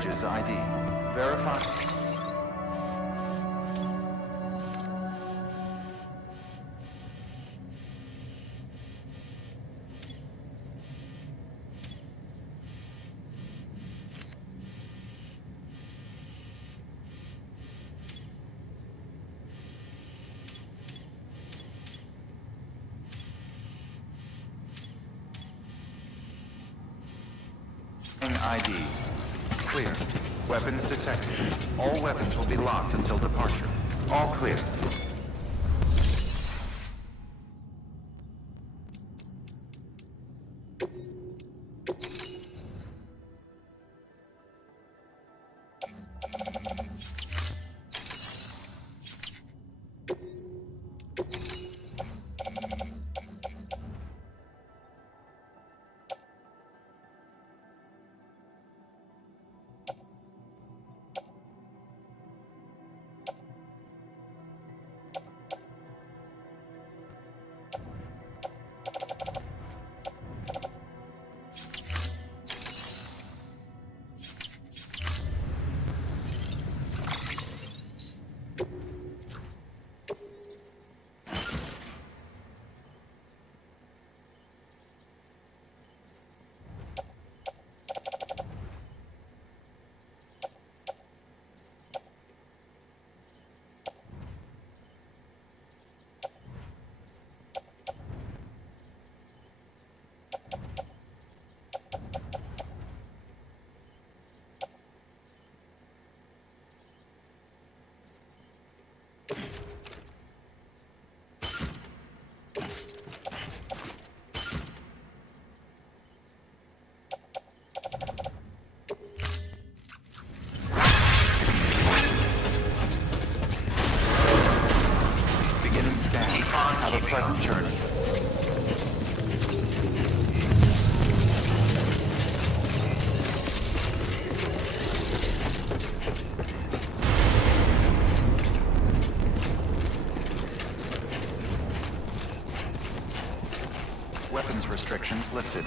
bridge's ID. Verify. ID. Clear. Weapons detected. All weapons will be locked until departure. All clear. Have a pleasant journey. Weapons restrictions lifted.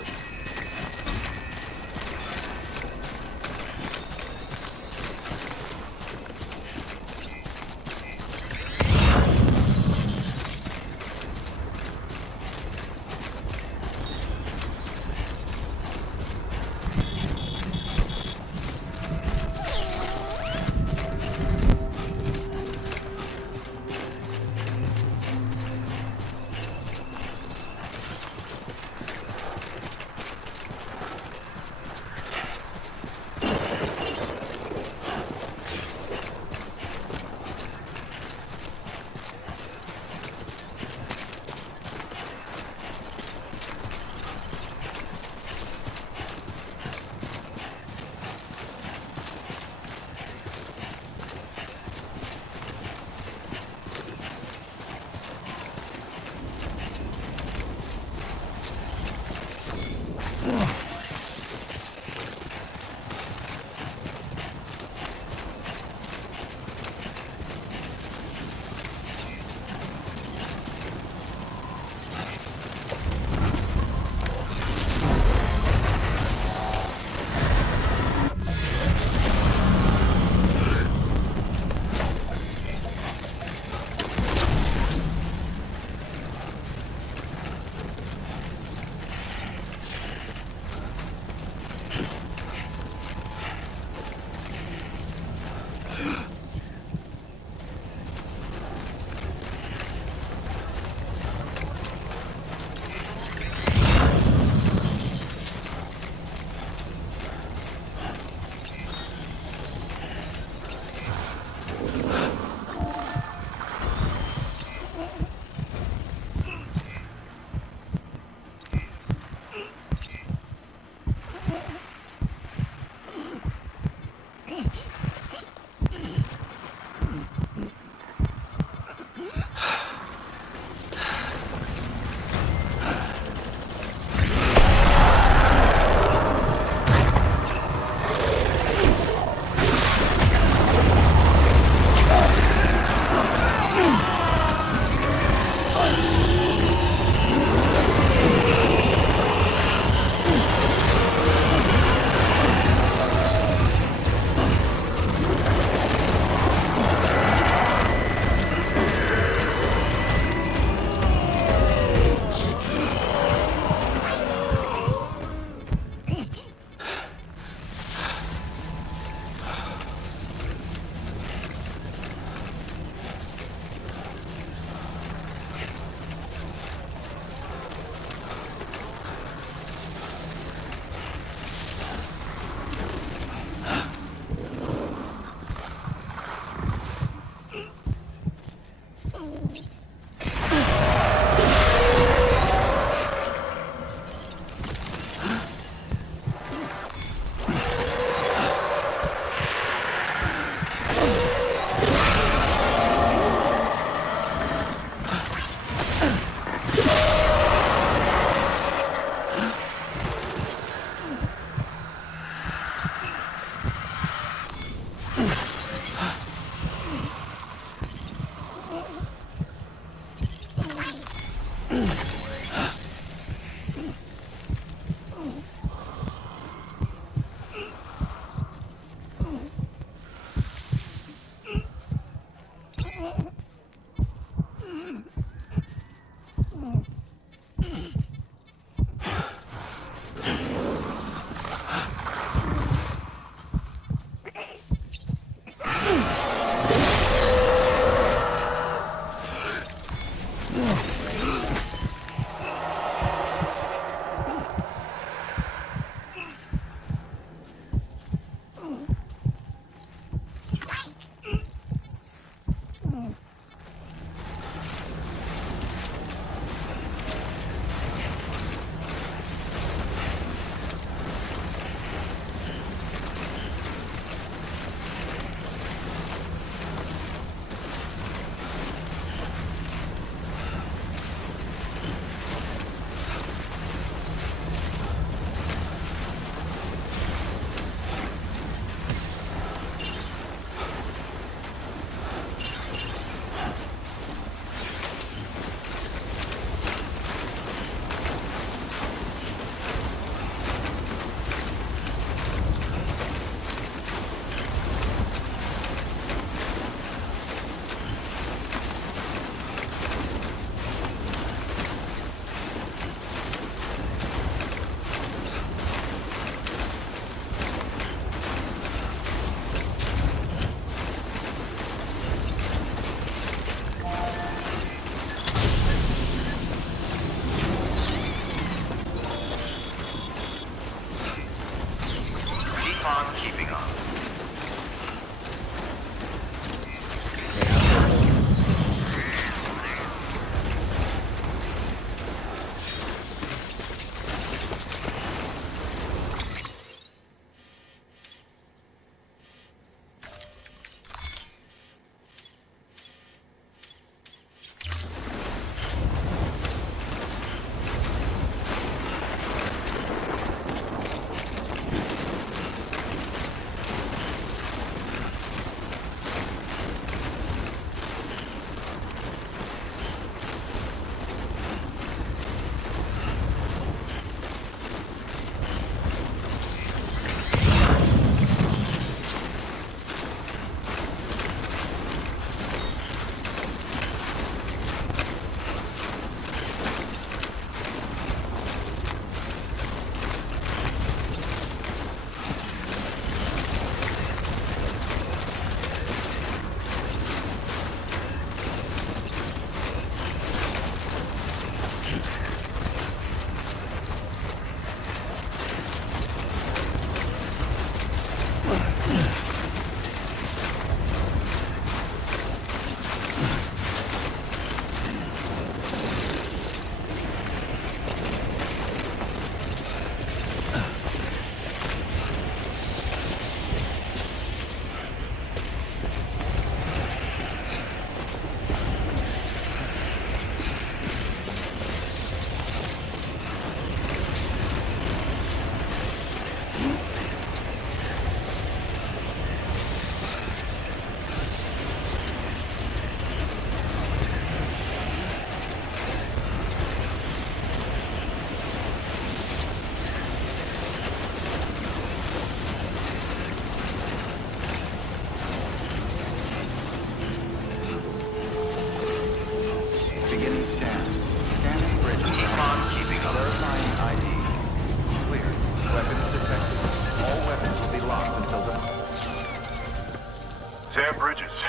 Sam Bridges.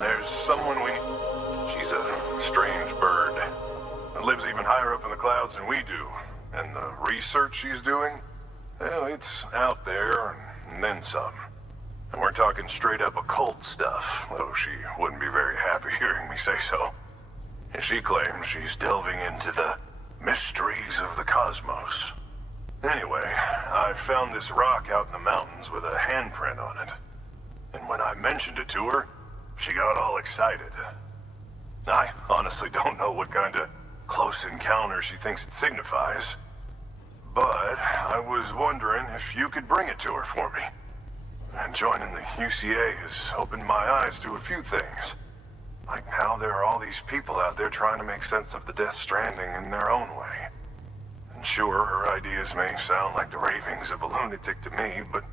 There's someone we... She's a strange bird. That lives even higher up in the clouds than we do. And the research she's doing, well, it's out there and then some. And we're talking straight up occult stuff, though she wouldn't be very happy hearing me say so. And she claims she's delving into the mysteries of the cosmos. Anyway, I found this rock out in the mountains with a handprint on it. And when I mentioned it to her, she got all excited. I honestly don't know what kind of close encounter she thinks it signifies. But I was wondering if you could bring it to her for me. And joining the UCA has opened my eyes to a few things. Like how there are all these people out there trying to make sense of the Death Stranding in their own way. And sure, her ideas may sound like the ravings of a lunatic to me, but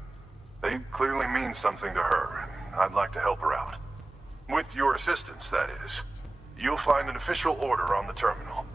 they clearly mean something to her, and I'd like to help her out. With your assistance, that is. You'll find an official order on the terminal.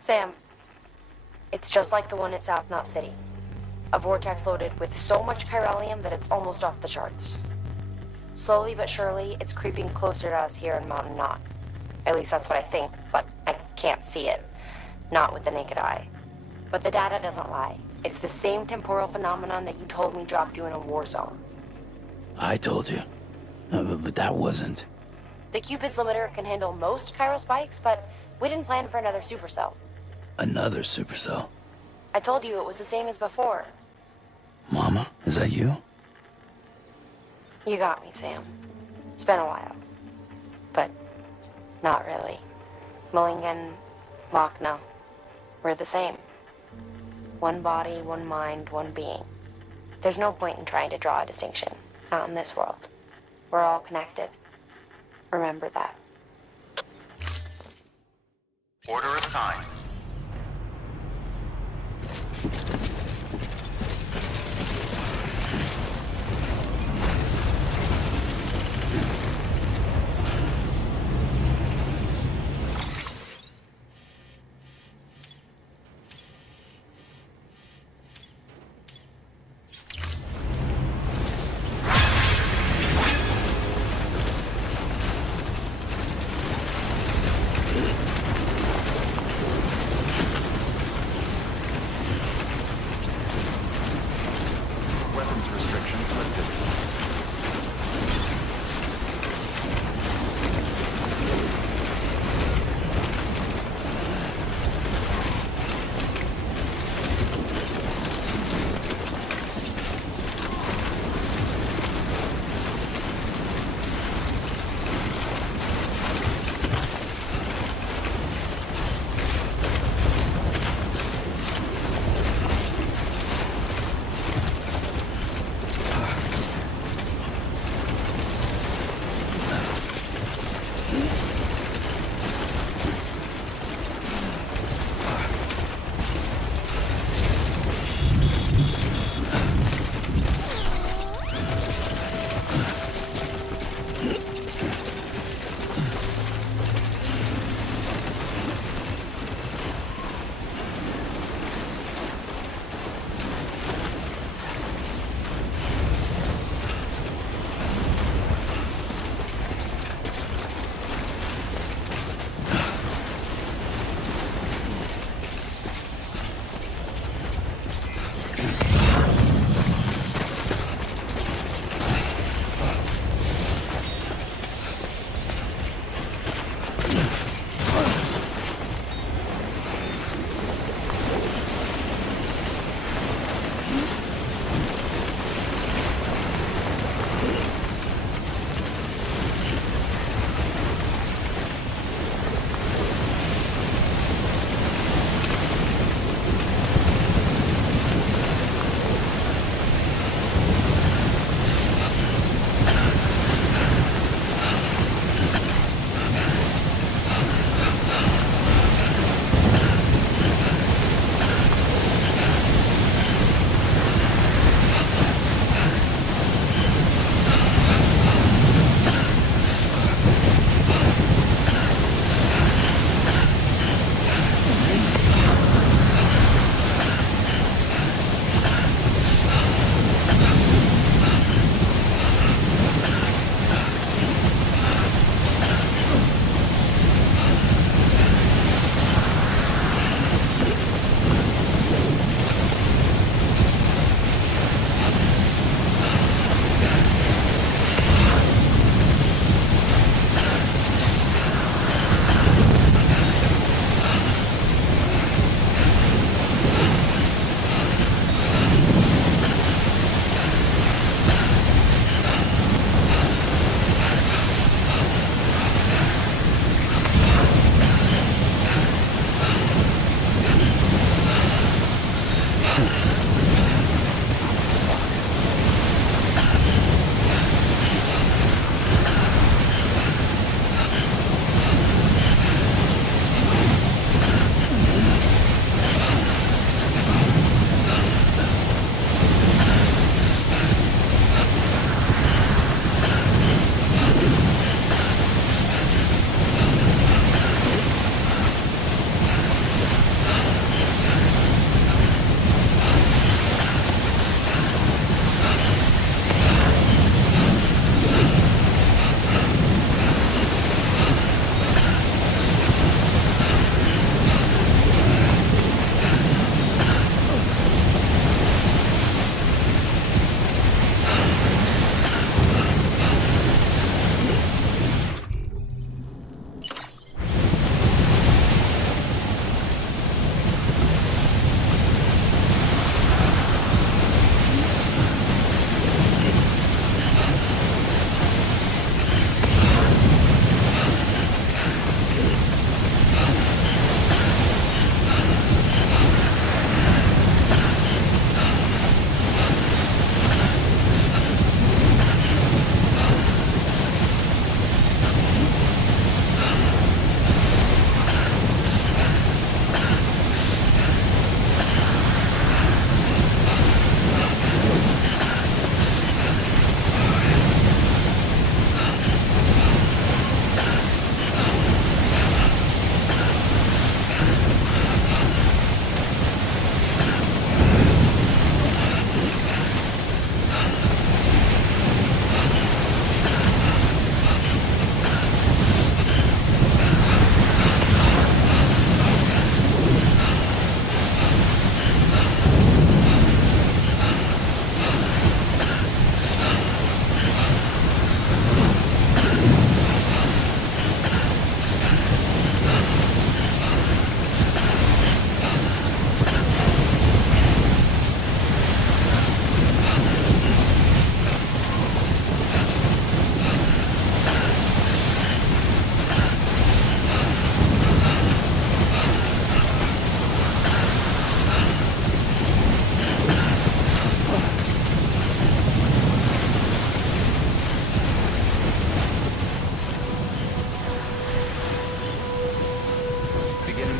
Sam, it's just like the one at South Knot City. A vortex loaded with so much chiralium that it's almost off the charts. Slowly but surely, it's creeping closer to us here in Mountain Knot. At least that's what I think, but I can't see it. Not with the naked eye. But the data doesn't lie. It's the same temporal phenomenon that you told me dropped you in a war zone. I told you. But that wasn't. The Cupid's limiter can handle most chiral spikes, but we didn't plan for another supercell. Another supercell. I told you it was the same as before. Mama, is that you? You got me, Sam. It's been a while. But not really. Mulligan, Lochna, we're the same. One body, one mind, one being. There's no point in trying to draw a distinction. Not in this world. We're all connected. Remember that. Order assigned.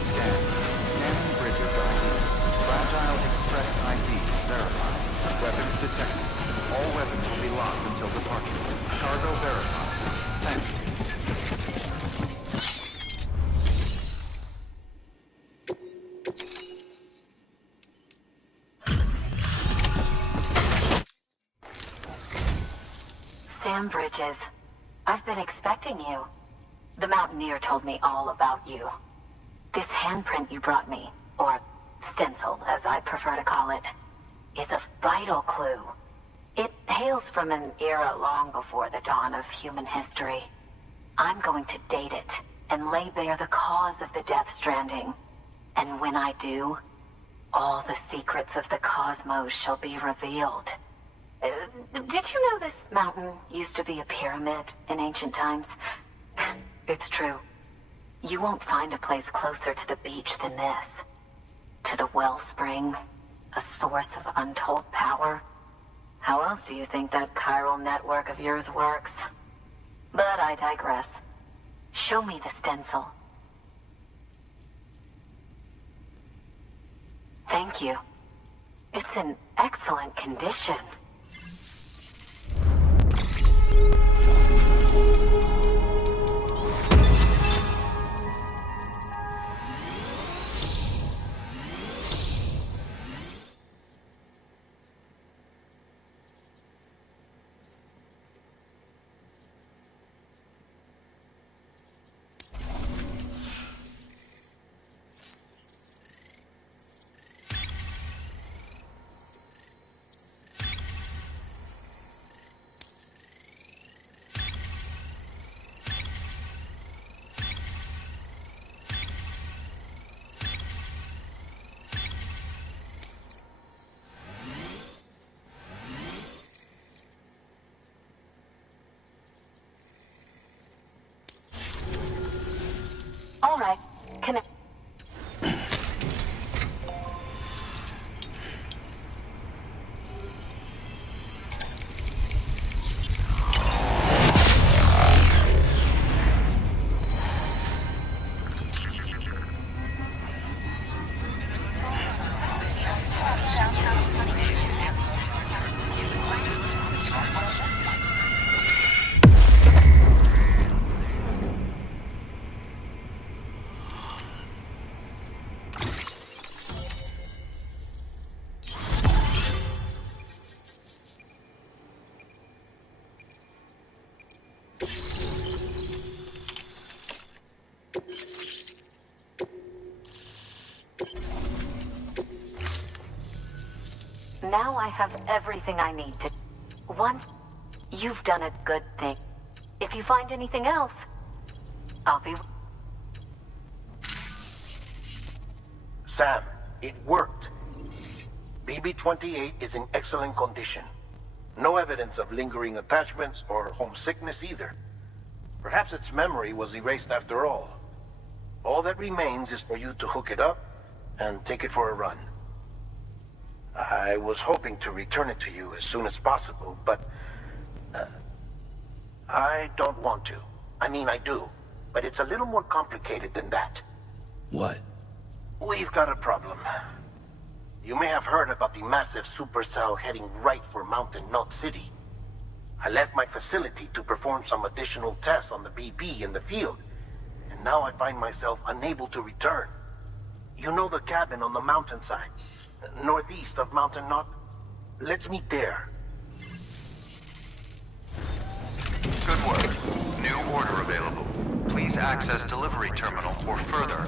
scan. Scanning bridges ID. Fragile Express ID verified. Weapons detected. All weapons will be locked until departure. Cargo verified. Thank you. Sam Bridges, I've been expecting you. The Mountaineer told me all about you. This handprint you brought me, or stencil as I prefer to call it, is a vital clue. It hails from an era long before the dawn of human history. I'm going to date it and lay bare the cause of the Death Stranding. And when I do, all the secrets of the cosmos shall be revealed. Did you know this mountain used to be a pyramid in ancient times? It's true. You won't find a place closer to the beach than this. To the wellspring, a source of untold power. How else do you think that chiral network of yours works? But I digress. Show me the stencil. Thank you. It's in excellent condition. All right. Connect. Now I have everything I need to... Once you've done a good thing. If you find anything else, I'll be... Sam, it worked. BB-28 is in excellent condition. No evidence of lingering attachments or homesickness either. Perhaps its memory was erased after all. All that remains is for you to hook it up and take it for a run. I was hoping to return it to you as soon as possible, but... I don't want to. I mean, I do. But it's a little more complicated than that. What? We've got a problem. You may have heard about the massive supercell heading right for Mountain Knot City. I left my facility to perform some additional tests on the BB in the field, and now I find myself unable to return. You know the cabin on the mountainside, northeast of Mountain Knot? Let's meet there. Good work. New order available. Please access delivery terminal or further.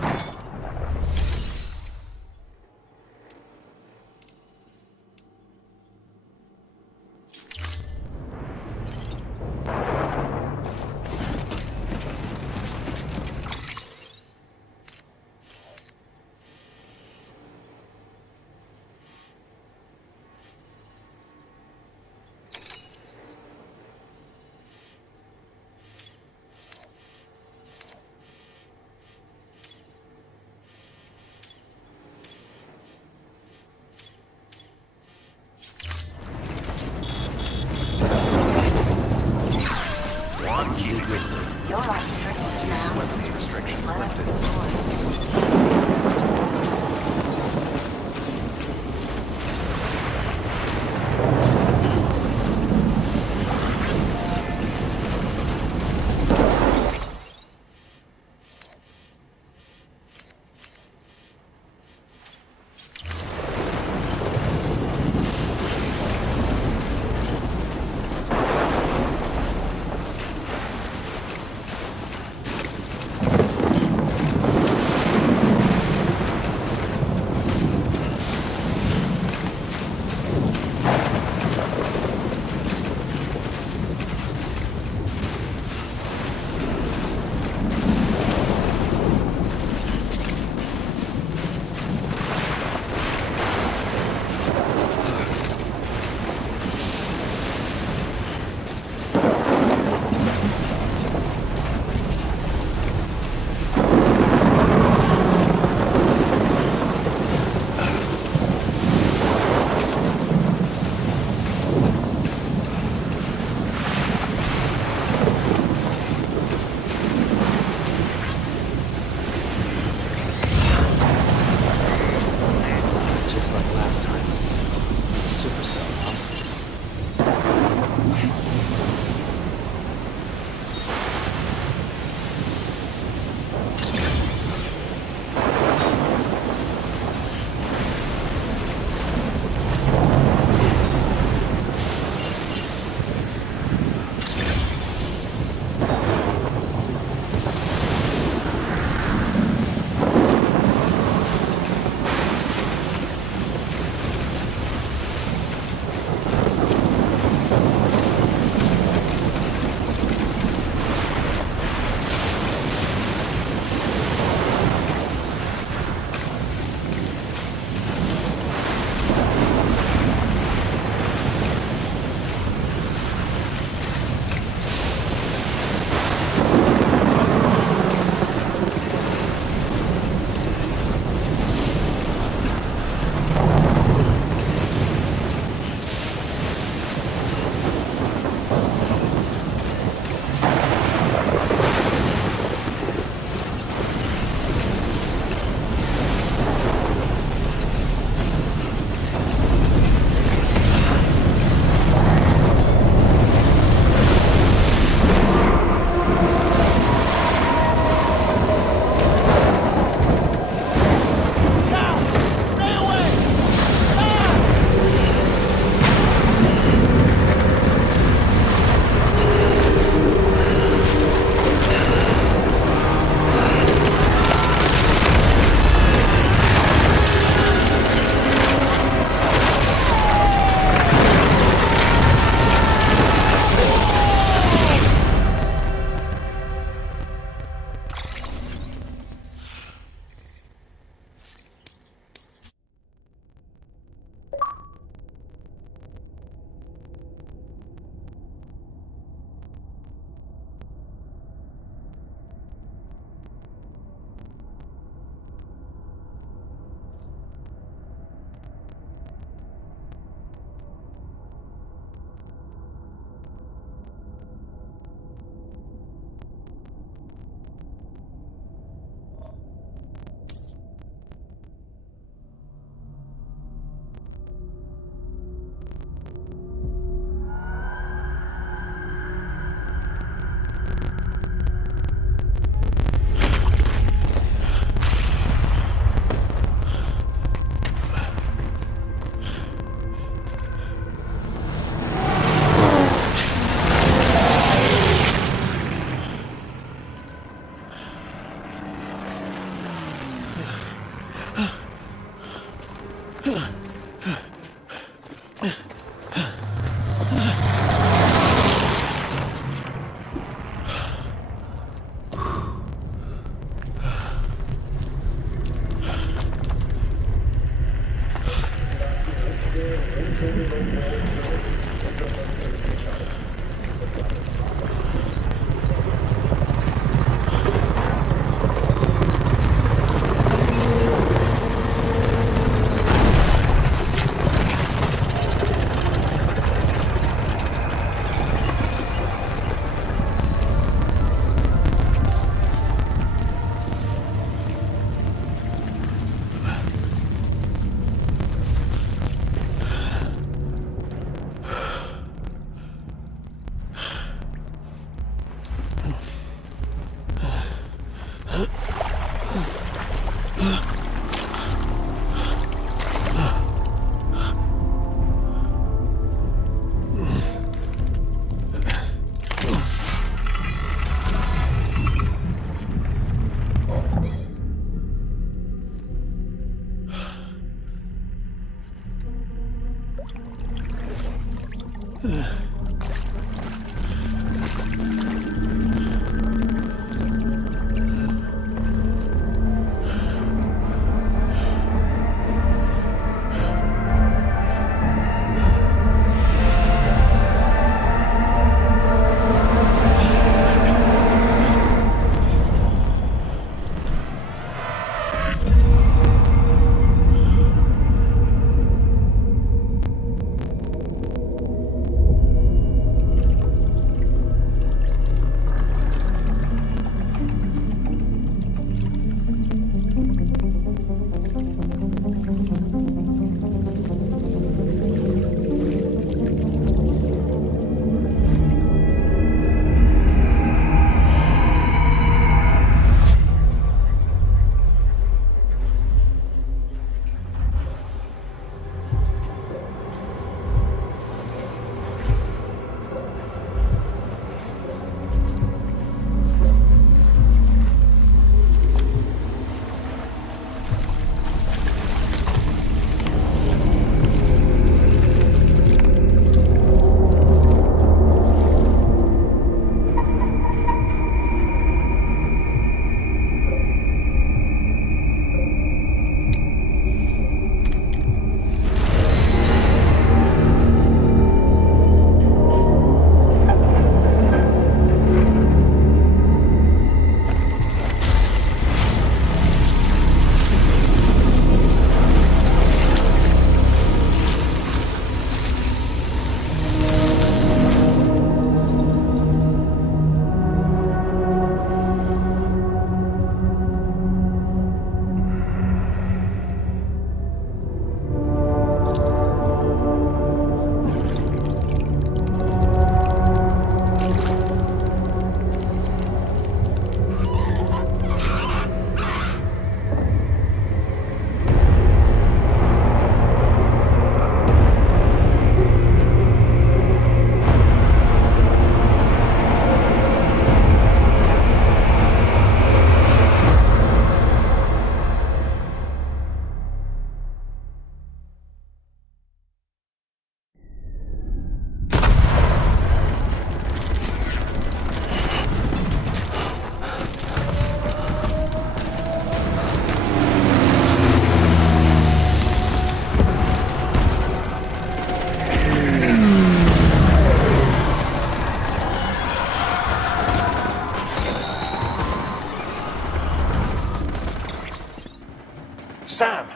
Sam!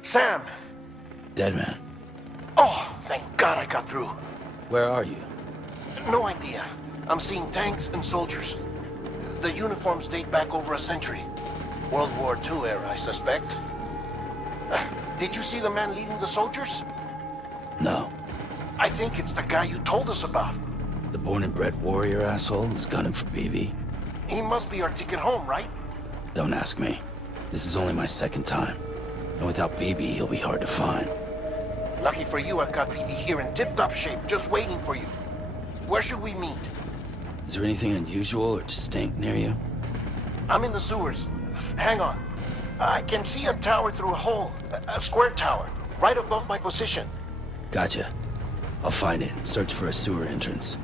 Sam! Dead man. Oh, thank God I got through. Where are you? No idea. I'm seeing tanks and soldiers. The uniforms date back over a century. World War II era, I suspect. Did you see the man leading the soldiers? No. I think it's the guy you told us about. The born and bred warrior asshole who's gunning for BB? He must be our ticket home, right? Don't ask me. This is only my second time. And without BB, he'll be hard to find. Lucky for you, I've got BB here in tip-top shape, just waiting for you. Where should we meet? Is there anything unusual or distinct near you? I'm in the sewers. Hang on. I can see a tower through a hole. A square tower, right above my position. Gotcha. I'll find it and search for a sewer entrance.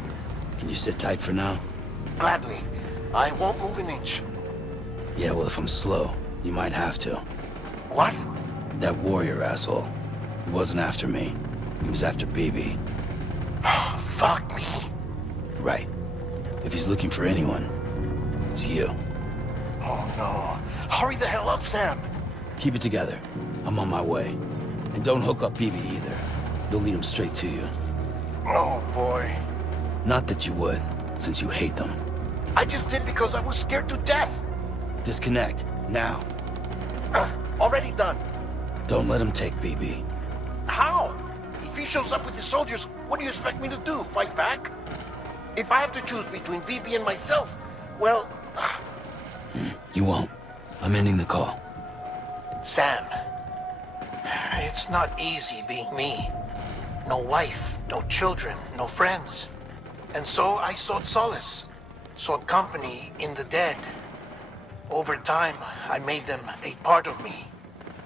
Can you sit tight for now? Gladly. I won't move an inch. Yeah, well, if I'm slow, you might have to. What? That warrior asshole. He wasn't after me. He was after BB. Fuck me. Right. If he's looking for anyone, it's you. Oh no. Hurry the hell up, Sam. Keep it together. I'm on my way. And don't hook up BB either. You'll lead him straight to you. Oh boy. Not that you would, since you hate them. I just did because I was scared to death. Disconnect, now. Already done. Don't let him take BB. How? If he shows up with his soldiers, what do you expect me to do? Fight back? If I have to choose between BB and myself, well... You won't. I'm ending the call. Sam, it's not easy being me. No wife, no children, no friends. And so I sought solace, sought company in the dead. Over time, I made them a part of me.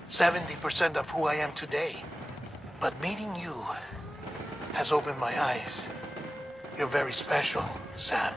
70% of who I am today. But meeting you has opened my eyes. You're very special, Sam.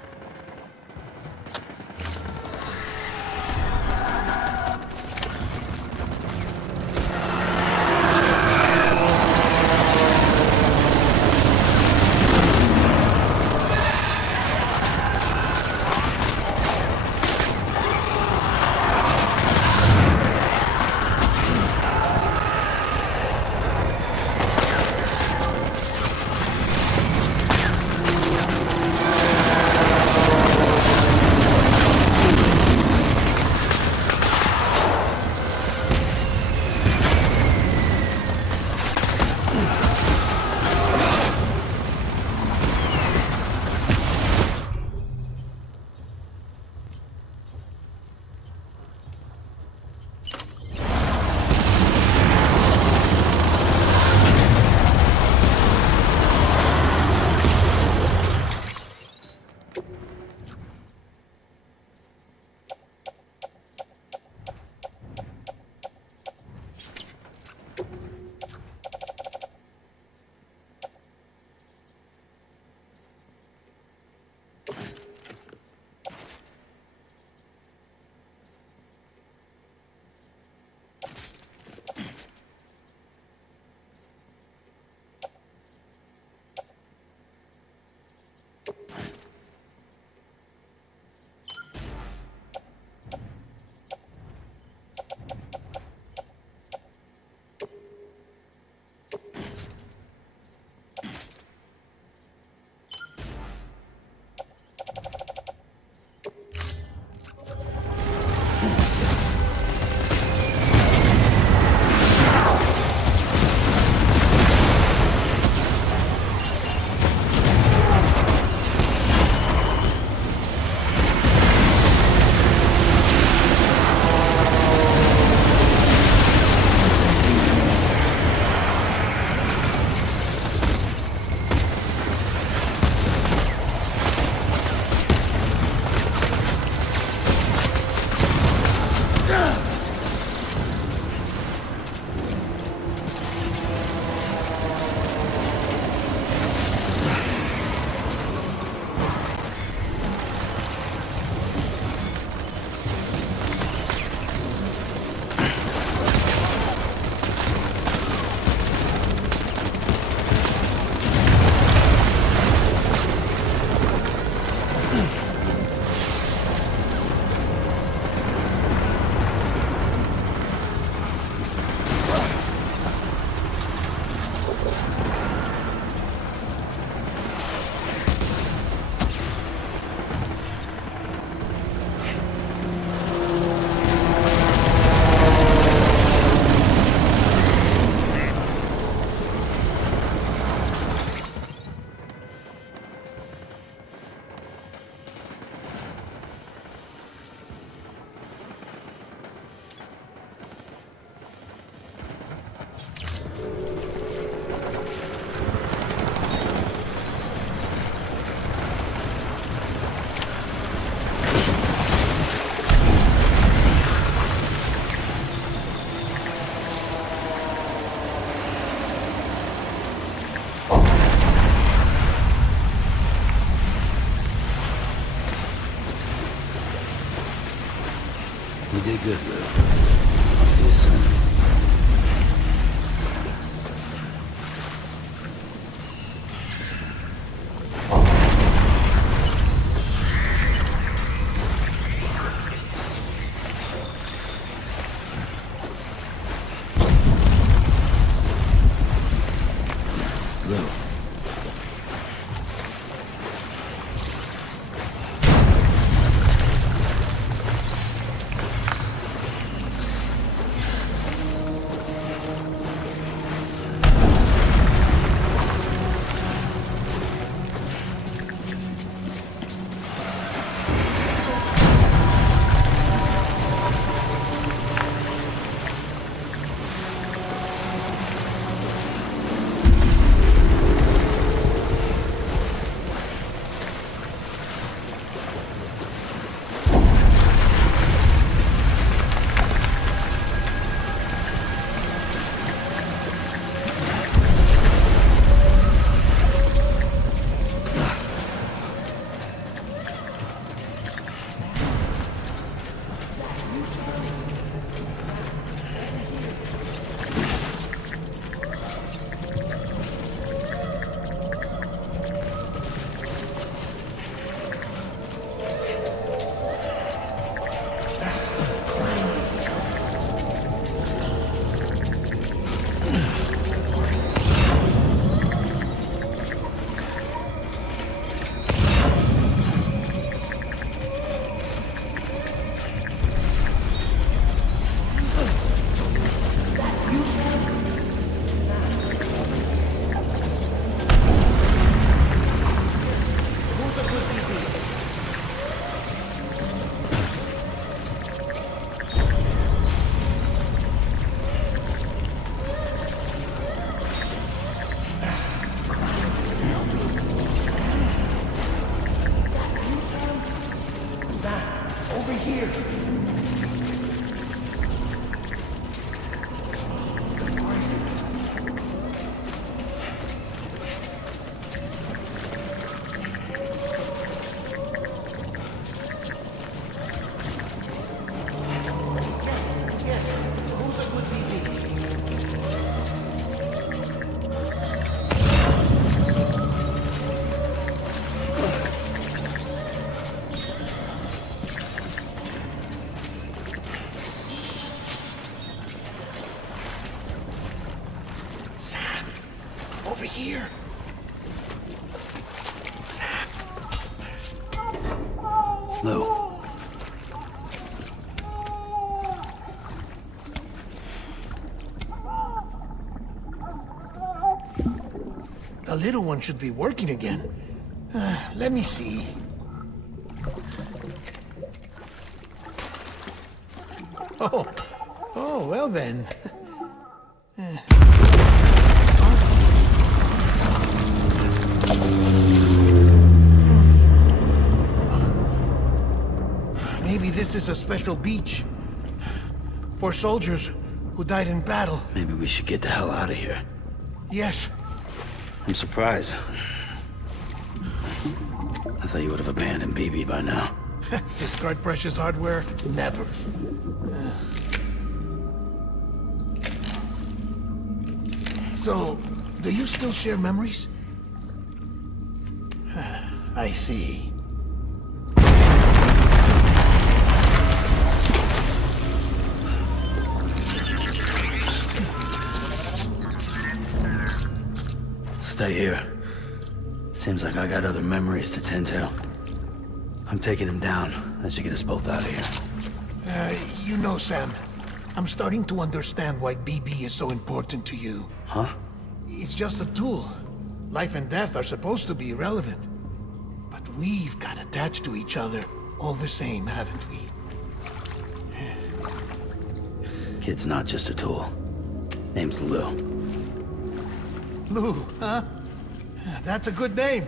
good, Lou. I'll see you soon. Lou. Over here. Sam. Lou. The little one should be working again. Let me see. Oh, well then. Maybe this is a special beach for soldiers who died in battle. Maybe we should get the hell out of here. Yes. I'm surprised. I thought you would have abandoned BB by now. Discard precious hardware? Never. So, do you still share memories? I see. Stay here. Seems like I got other memories to tend to. I'm taking him down. That should get us both out of here. You know, Sam, I'm starting to understand why BB is so important to you. Huh? It's just a tool. Life and death are supposed to be irrelevant. But we've got attached to each other all the same, haven't we? Kid's not just a tool. Name's Lou. Lou, huh? That's a good name.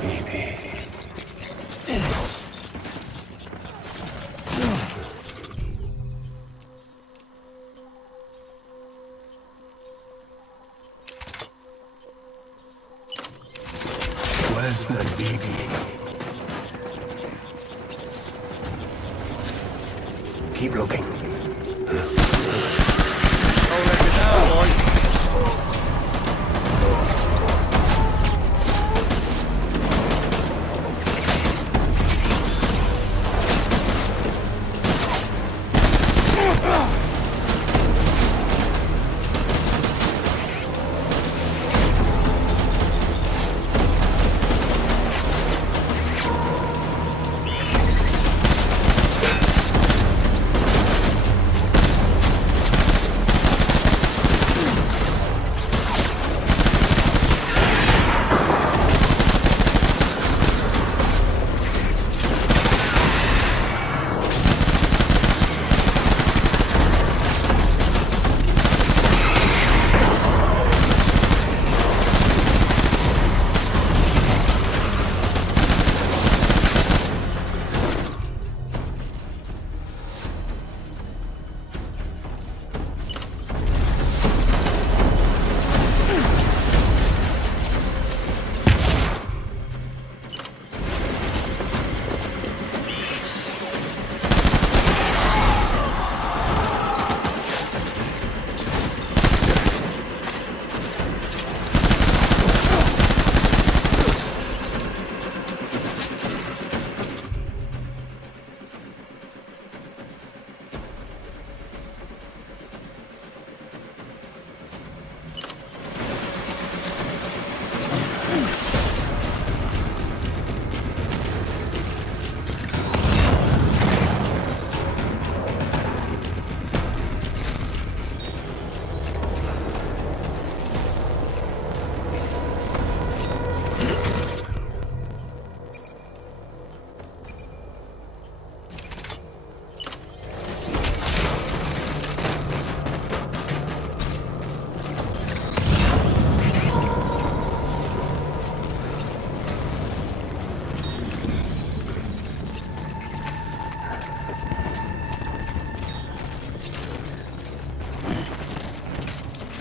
baby? Where's my baby? Keep looking. Don't let me down, boy.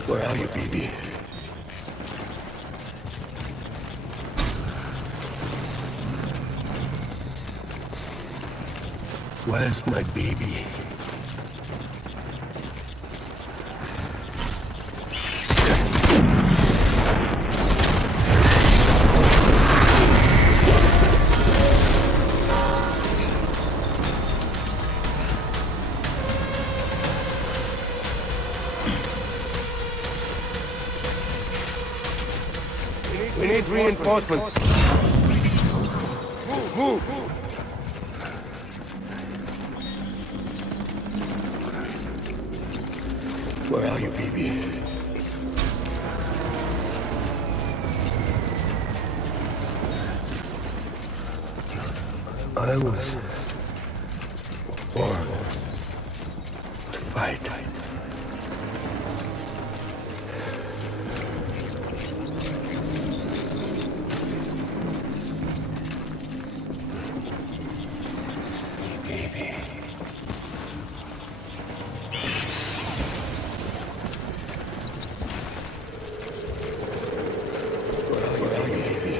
Where are you, baby? Where's my baby? We need reinforcements. Move! Where are you, baby? I was born to fight. Baby. Where are you, baby?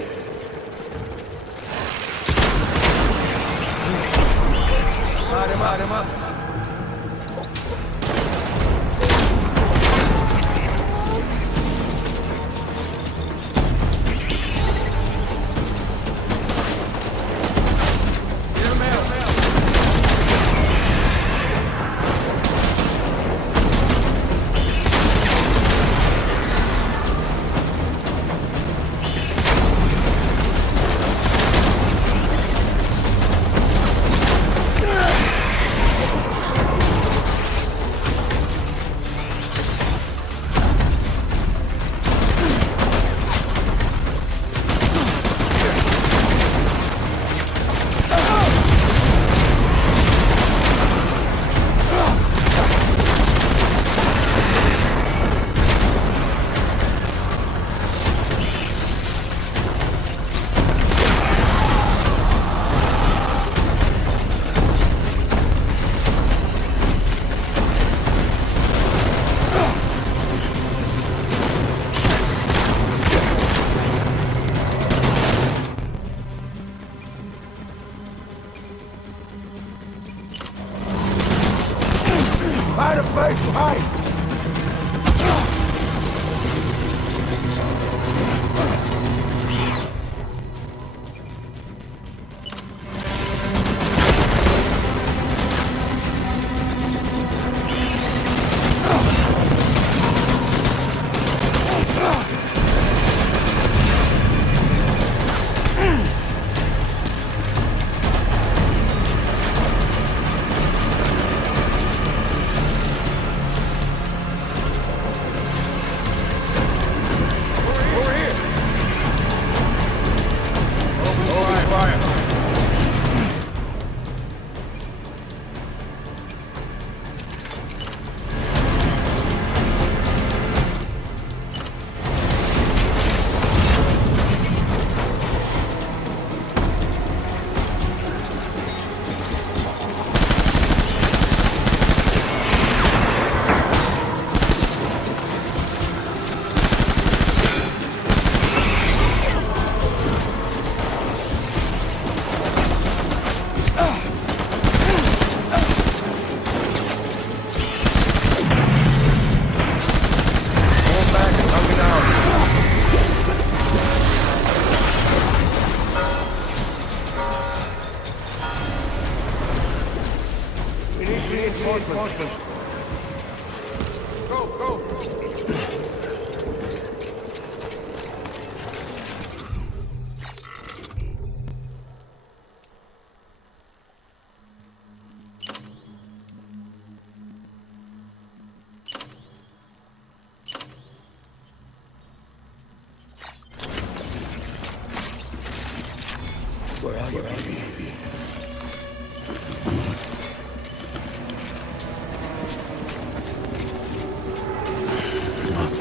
Where are you, baby?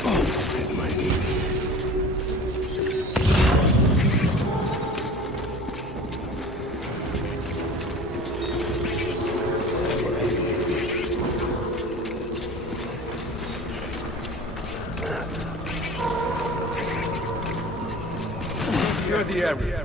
Oh, my baby. Secure the area.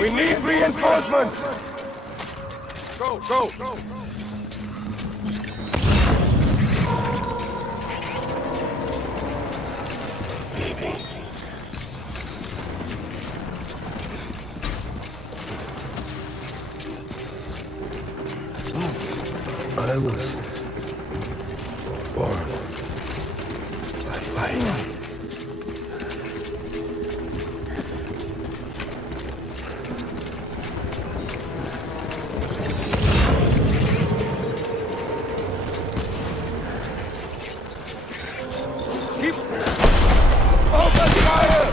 We need reinforcements! Go, go, go! I was born by fire. Keep open fire!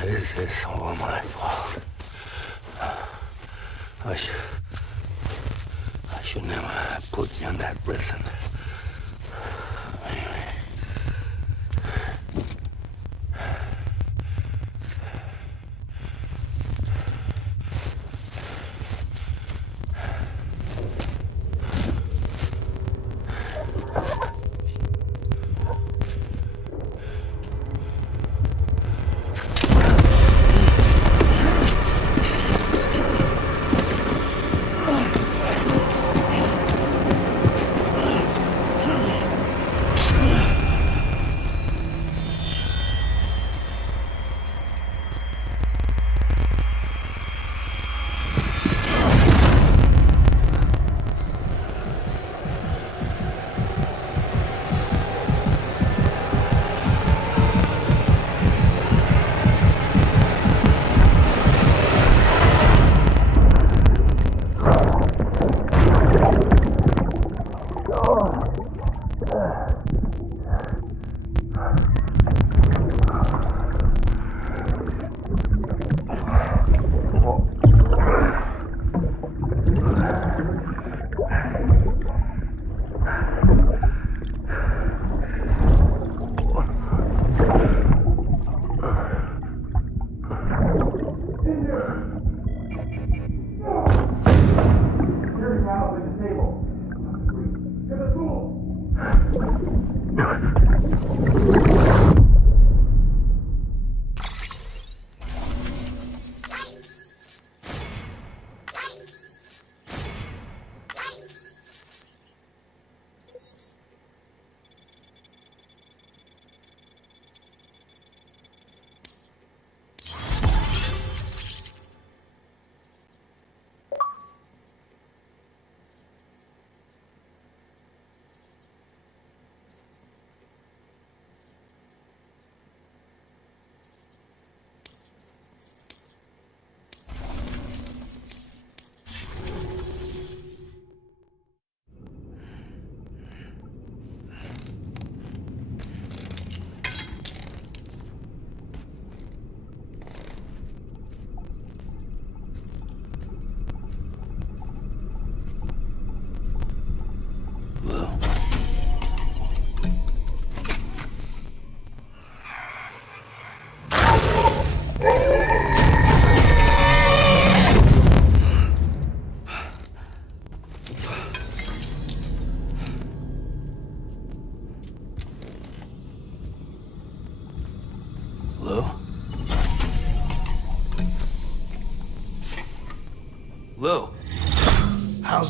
This is all my fault. I should never have put you in that prison.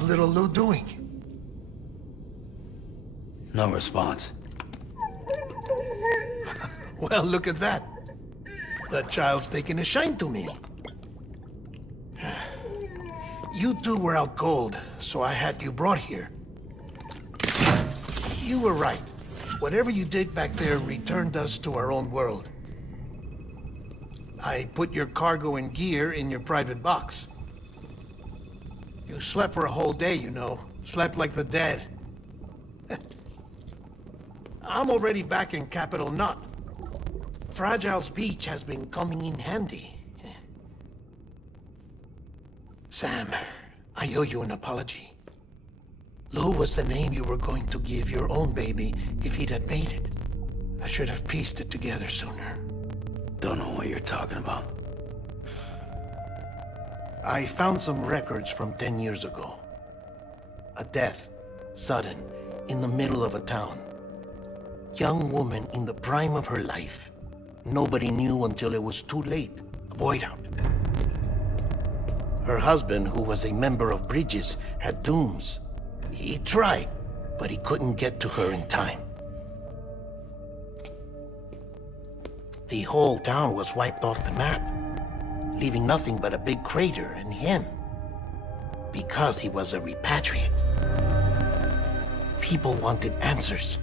little Lou doing? No response. Well, look at that. The child's taking a shine to me. You two were out cold, so I had you brought here. You were right. Whatever you did back there returned us to our own world. I put your cargo and gear in your private box. You slept for a whole day, you know. Slept like the dead. I'm already back in Capital Knot. Fragile's beach has been coming in handy. Sam, I owe you an apology. Lou was the name you were going to give your own baby if he'd had made it. I should have pieced it together sooner. Don't know what you're talking about. I found some records from 10 years ago. A death, sudden, in the middle of a town. Young woman in the prime of her life. Nobody knew until it was too late. A void out. Her husband, who was a member of Bridges, had dooms. He tried, but he couldn't get to her in time. The whole town was wiped off the map, leaving nothing but a big crater and him. Because he was a repatriate. People wanted answers.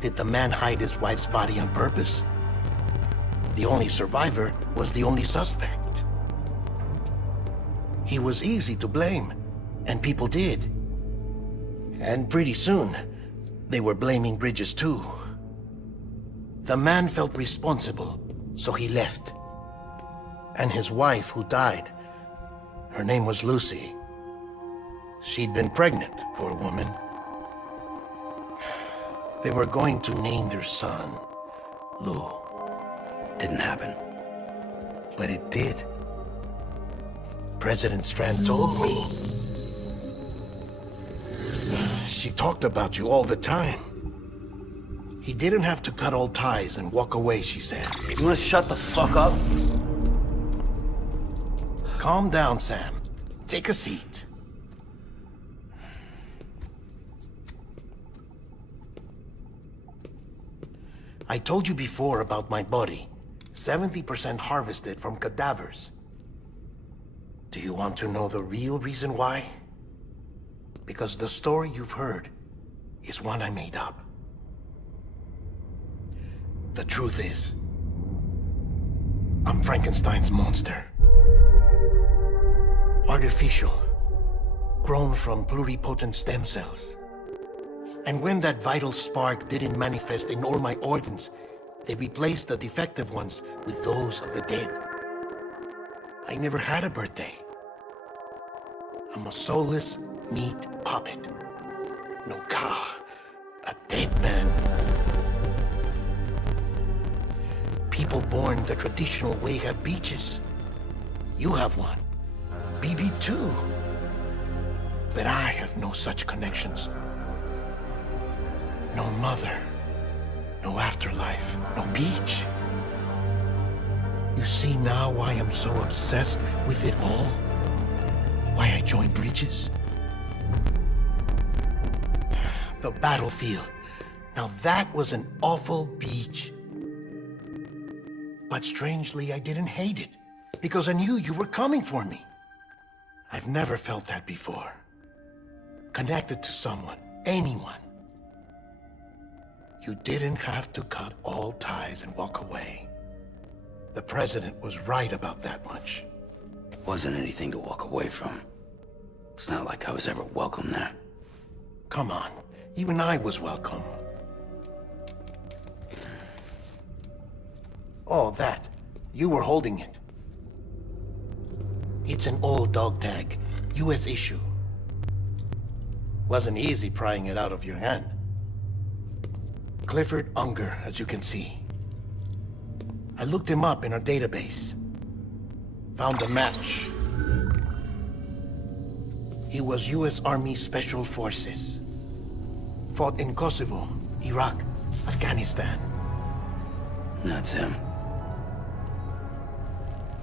Did the man hide his wife's body on purpose? The only survivor was the only suspect. He was easy to blame, and people did. And pretty soon, they were blaming Bridges too. The man felt responsible, so he left. And his wife, who died, her name was Lucy. She'd been pregnant, poor woman. They were going to name their son Lou. Didn't happen. But it did. President Strand told me. She talked about you all the time. He didn't have to cut all ties and walk away, she said. You wanna shut the fuck up? Calm down, Sam. Take a seat. I told you before about my body. 70% harvested from cadavers. Do you want to know the real reason why? Because the story you've heard is one I made up. The truth is, I'm Frankenstein's monster. Artificial, grown from pluripotent stem cells. And when that vital spark didn't manifest in all my organs, they replaced the defective ones with those of the dead. I never had a birthday. I'm a soulless meat puppet. No car, a dead man. People born the traditional way have beaches. You have one. BB too. But I have no such connections. No mother. No afterlife. No beach. You see now why I'm so obsessed with it all? Why I joined Bridges? The battlefield. Now that was an awful beach. But strangely, I didn't hate it. Because I knew you were coming for me. I've never felt that before. Connected to someone, anyone. You didn't have to cut all ties and walk away. The president was right about that much. Wasn't anything to walk away from. It's not like I was ever welcome there. Come on, even I was welcome. Oh, that. You were holding it. It's an old dog tag, US issue. Wasn't easy prying it out of your hand. Clifford Unger, as you can see. I looked him up in our database. Found a match. He was US Army Special Forces. Fought in Kosovo, Iraq, Afghanistan. That's him.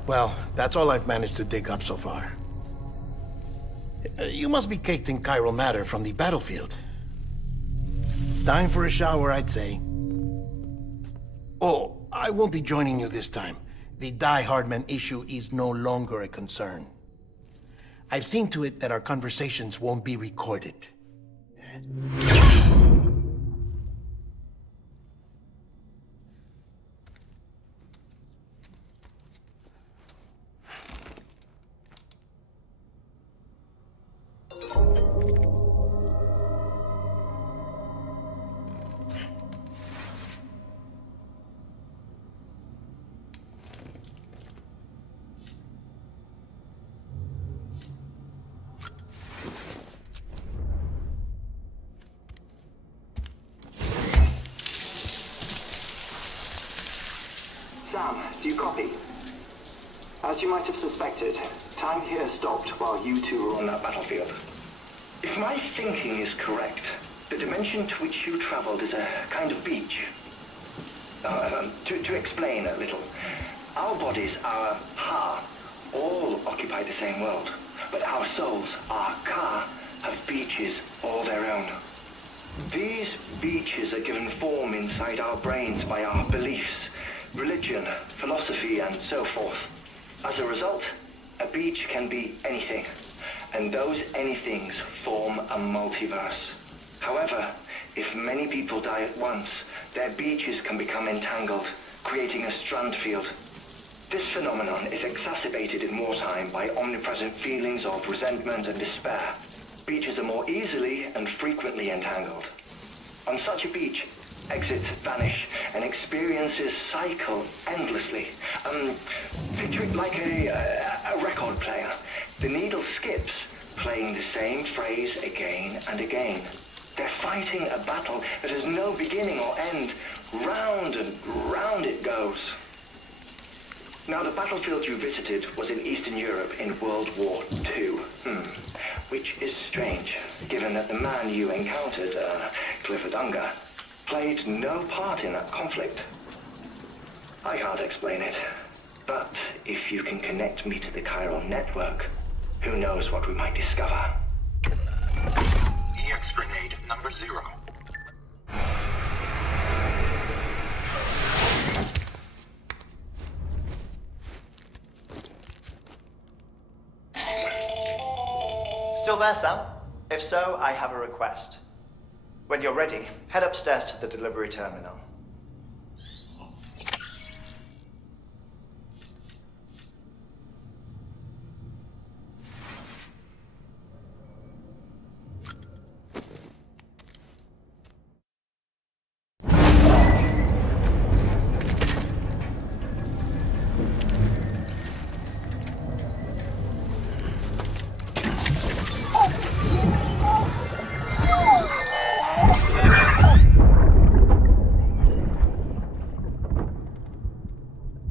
Well, that's all I've managed to dig up so far. You must be caked in chiral matter from the battlefield. Time for a shower, I'd say. Oh, I won't be joining you this time. The Die Hardman issue is no longer a concern. I've seen to it that our conversations won't be recorded. Sam, do you copy? As you might have suspected, time here stopped while you two were on that battlefield. If my thinking is correct, the dimension to which you traveled is a kind of beach. To explain a little, our bodies, our ha, all occupy the same world, but our souls, our ka, have beaches all their own. These beaches are given form inside our brains by our beliefs, religion, philosophy, and so forth. As a result, a beach can be anything, and those anythings form a multiverse. However, if many people die at once, their beaches can become entangled, creating a strand field. This phenomenon is exacerbated in wartime by omnipresent feelings of resentment and despair. Beaches are more easily and frequently entangled. On such a beach, exits vanish and experiences cycle endlessly. Picture it like a record player. The needle skips, playing the same phrase again and again. They're fighting a battle that has no beginning or end. Round and round it goes. Now, the battlefield you visited was in Eastern Europe in World War II. Which is strange, given that the man you encountered, Clifford Unger, played no part in that conflict. I can't explain it, but if you can connect me to the chiral network, who knows what we might discover. EX grenade number 0. Still there, Sam? If so, I have a request. When you're ready, head upstairs to the delivery terminal.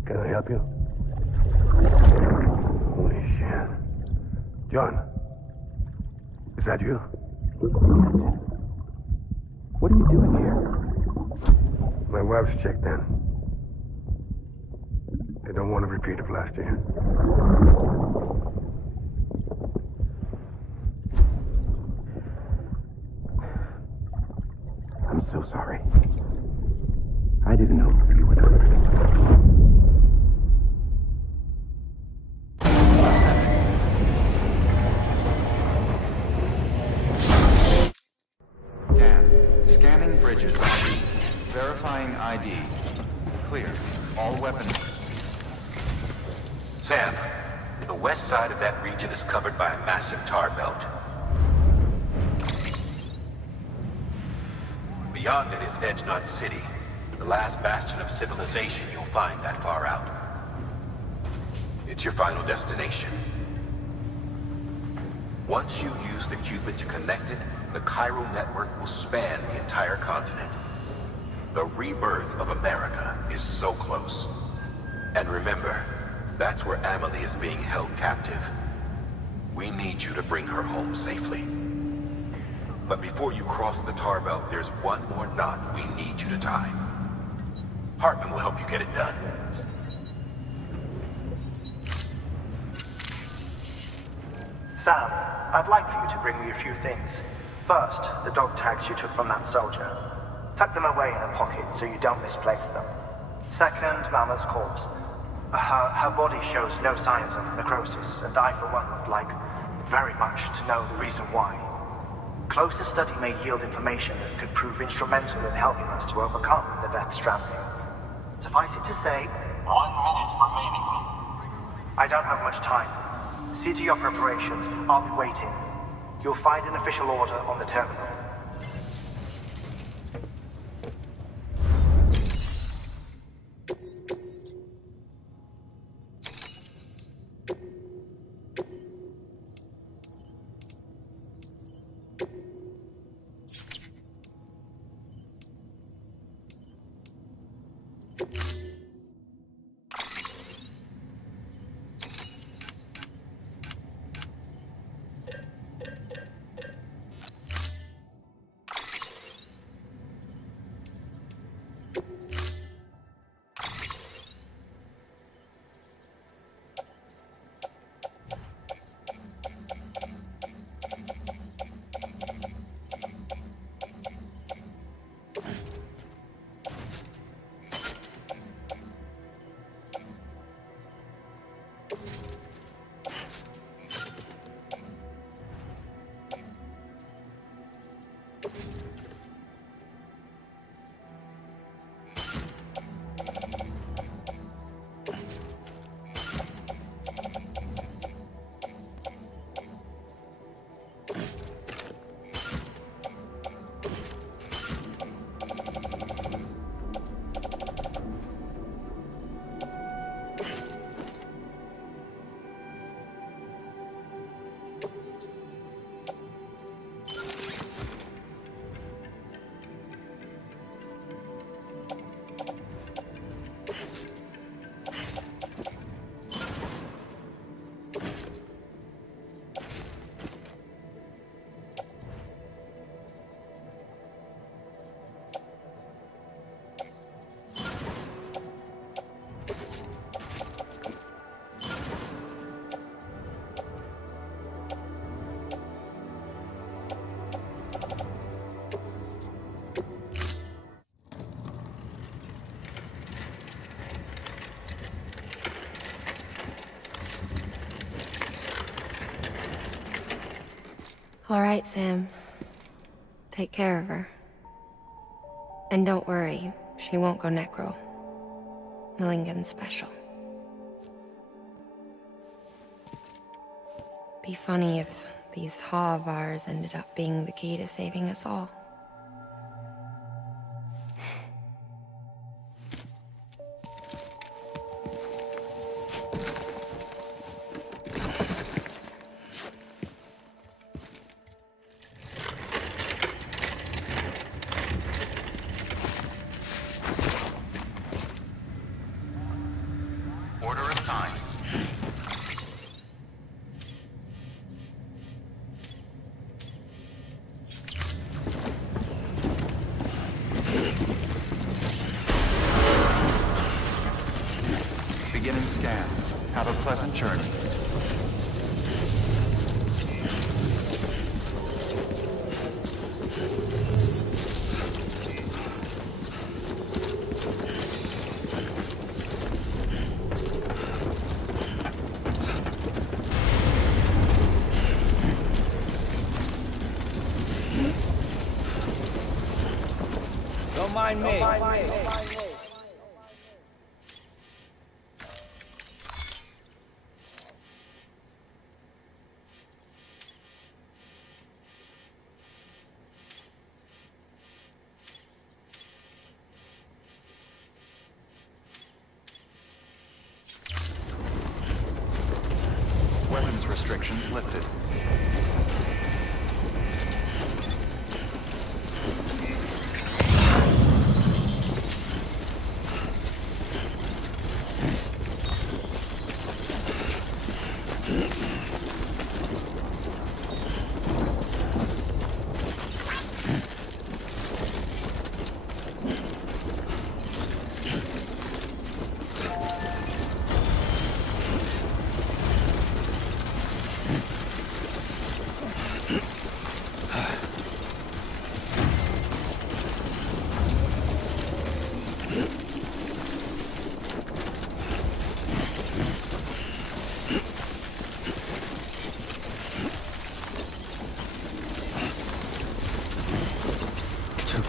Can I help you? Holy shit. John, is that you? What are you doing here? My wife's checked in. They don't want a repeat of last year. I'm so sorry. I didn't know you were there. Scanning bridges ID. Verifying ID. Clear. All weapons. Sam, the west side of that region is covered by a massive tar belt. Beyond it is Edge Knot City, the last bastion of civilization you'll find that far out. It's your final destination. Once you use the Cupid to connect it, the chiral network will span the entire continent. The rebirth of America is so close. And remember, that's where Amelie is being held captive. We need you to bring her home safely. But before you cross the tar belt, there's one more knot we need you to tie. Hartman will help you get it done. Sam, I'd like for you to bring me a few things. First, the dog tags you took from that soldier. Tuck them away in a pocket so you don't misplace them. Second, Mama's corpse. Her body shows no signs of necrosis, and I, for one, would like very much to know the reason why. Closer study may yield information that could prove instrumental in helping us to overcome the Death Stranding. Suffice it to say, 1 minute remaining. I don't have much time. See to your preparations. I'll be waiting. You'll find an official order on the terminal. All right, Sam. Take care of her. And don't worry, she won't go necro. Millingan's special. Be funny if these Ha of ours ended up being the key to saving us all. Order assigned. Beginning scan. Have a pleasant journey. Don't mind me. Weapons restrictions lifted.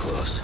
close.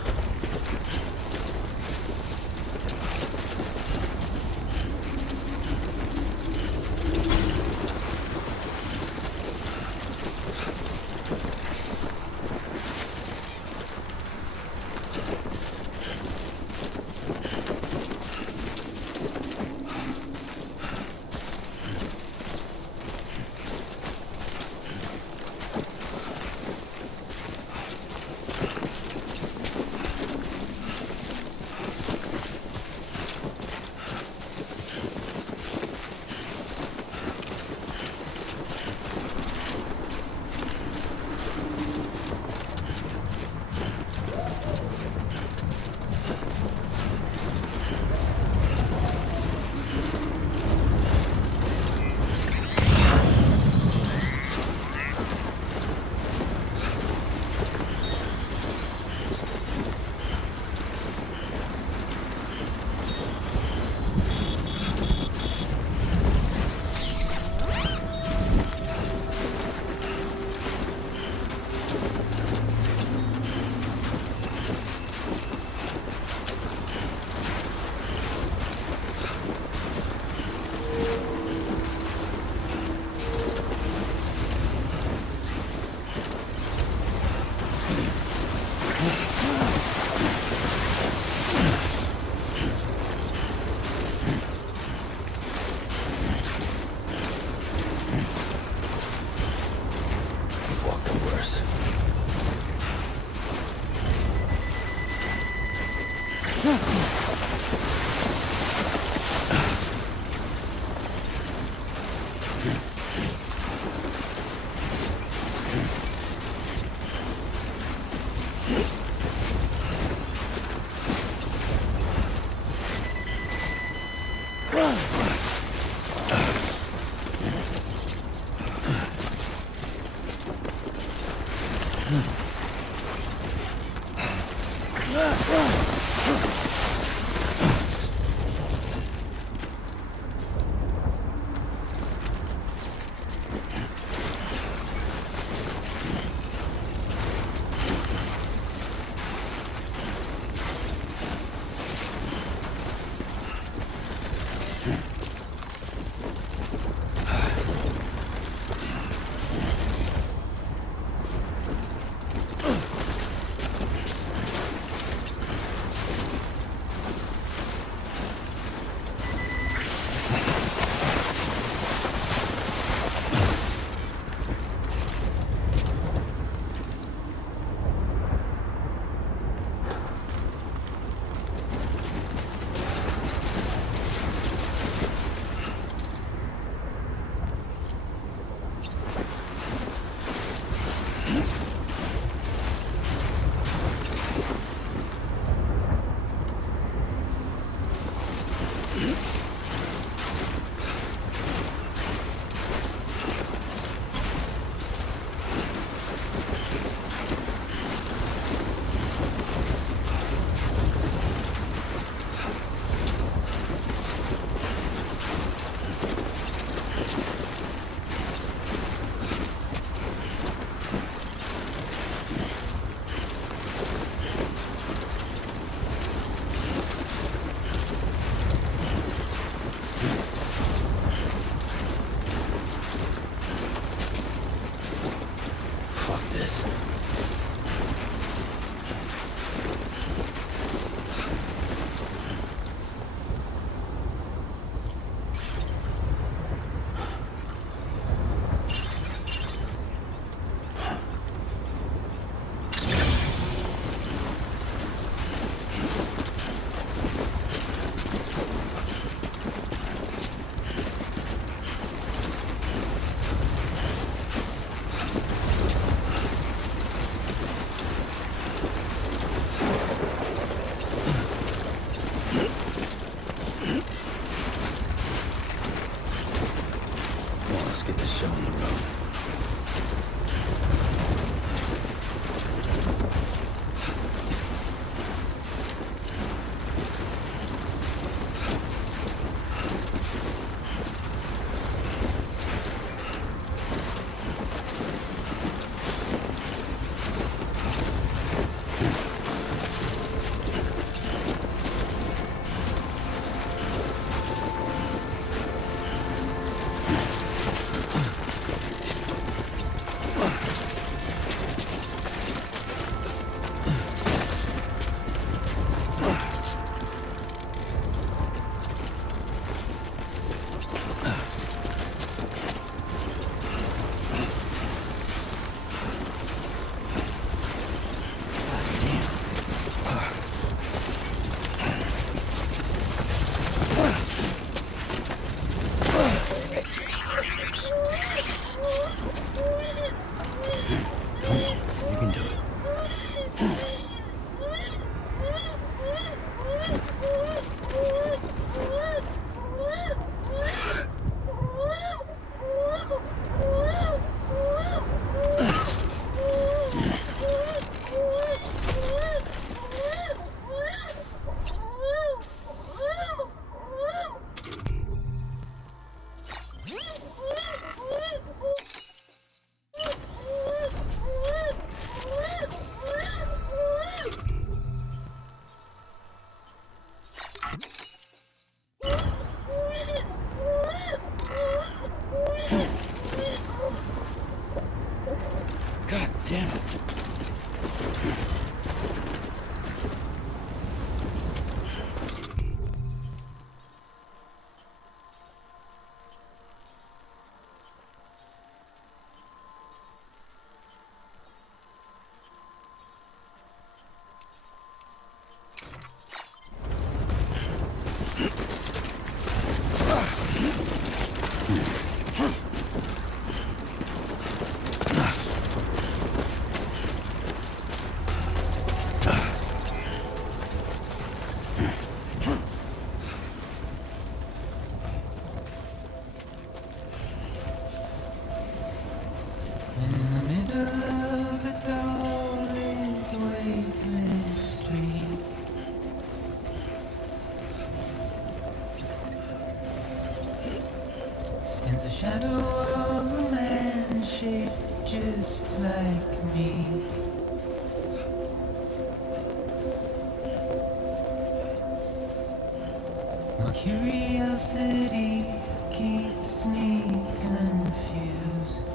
Curiosity keeps me confused.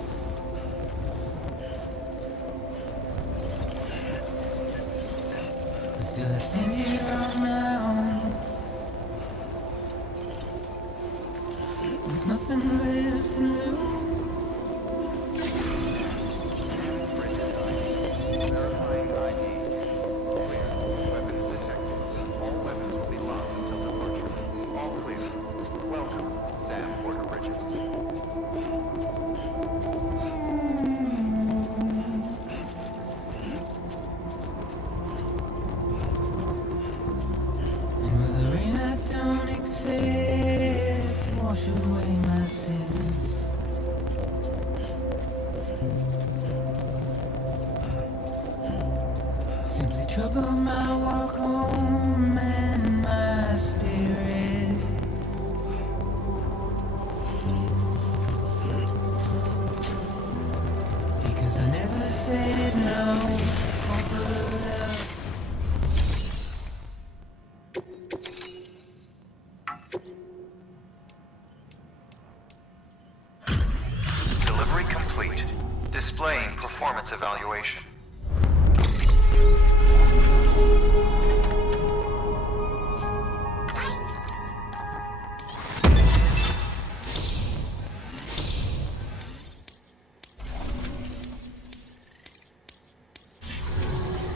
But still I stand here on my own, with nothing left to lose. Verifying ID. Clear. Weapons detected. All weapons will be locked until departure. All clear. Welcome, Sam Porter Bridges. And with the rain I don't accept, wash away my sins. Simply trouble my walk home and my spirit. Because I never said no or put up. Delivery complete. Displaying performance evaluation.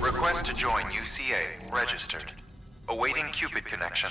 Request to join UCA. Registered. Awaiting Cupid connection.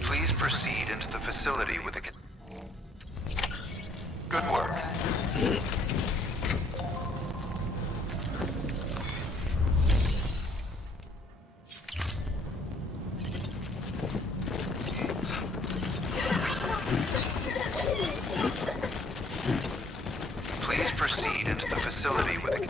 Please proceed into the facility with a... Good work. Please proceed into the facility with a...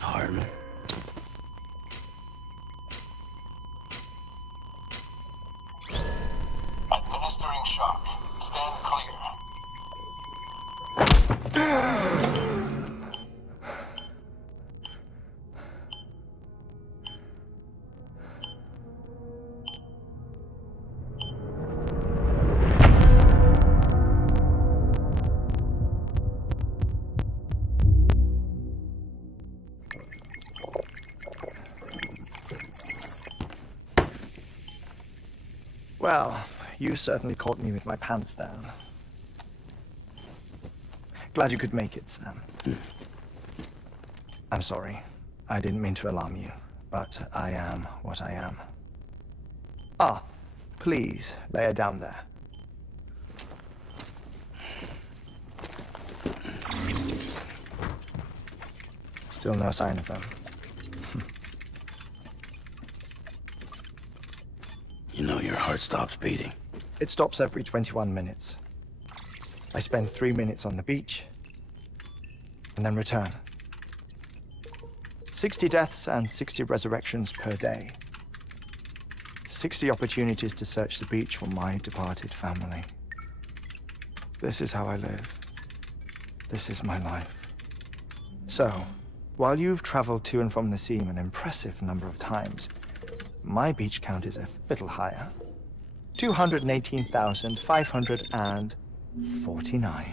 Hardman. Administering shock. Stand clear. Well, you certainly caught me with my pants down. Glad you could make it, Sam. I'm sorry. I didn't mean to alarm you, but I am what I am. Ah, Please lay her down there. Still no sign of them. You know your heart stops beating. It stops every 21 minutes. I spend 3 minutes on the beach, and then return. 60 deaths and 60 resurrections per day. 60 opportunities to search the beach for my departed family. This is how I live. This is my life. So, while you've traveled to and from the sea an impressive number of times, my beach count is a little higher. 218,549.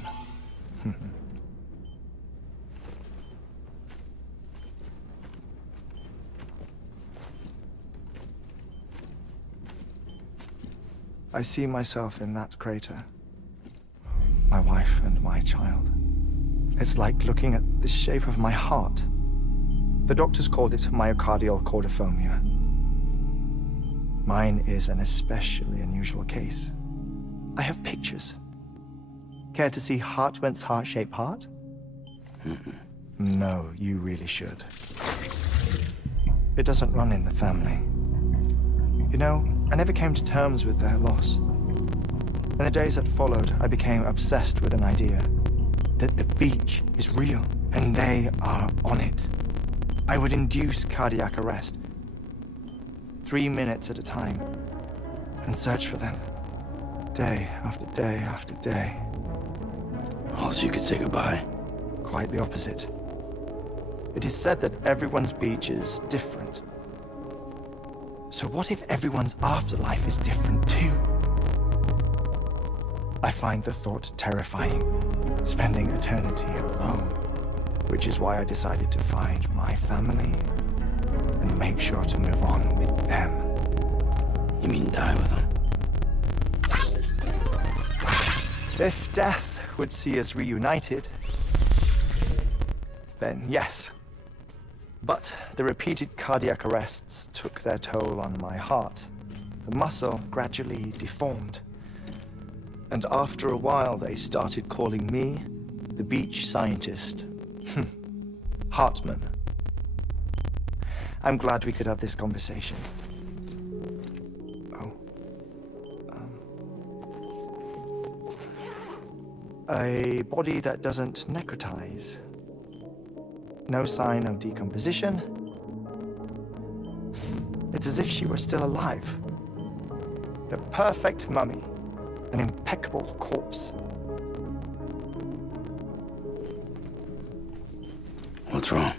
I see myself in that crater. My wife and my child. It's like looking at the shape of my heart. The doctors called it myocardial cordophobia. Mine is an especially unusual case. I have pictures. Care to see Hartman's heart-shaped heart? No, you really should. It doesn't run in the family. You know, I never came to terms with their loss. In the days that followed, I became obsessed with an idea that the beach is real and they are on it. I would induce cardiac arrest, 3 minutes at a time, and search for them, day after day after day. Also, you could say goodbye. Quite the opposite. It is said that everyone's beach is different. So what if everyone's afterlife is different too? I find the thought terrifying, spending eternity alone, which is why I decided to find my family and make sure to move on with them. You mean die with them? If death would see us reunited, then yes. But the repeated cardiac arrests took their toll on my heart. The muscle gradually deformed. And after a while, they started calling me the beach scientist. Hartman. I'm glad we could have this conversation. Oh. A body that doesn't necrotize. No sign of decomposition. It's as if she were still alive. The perfect mummy. An impeccable corpse. What's wrong?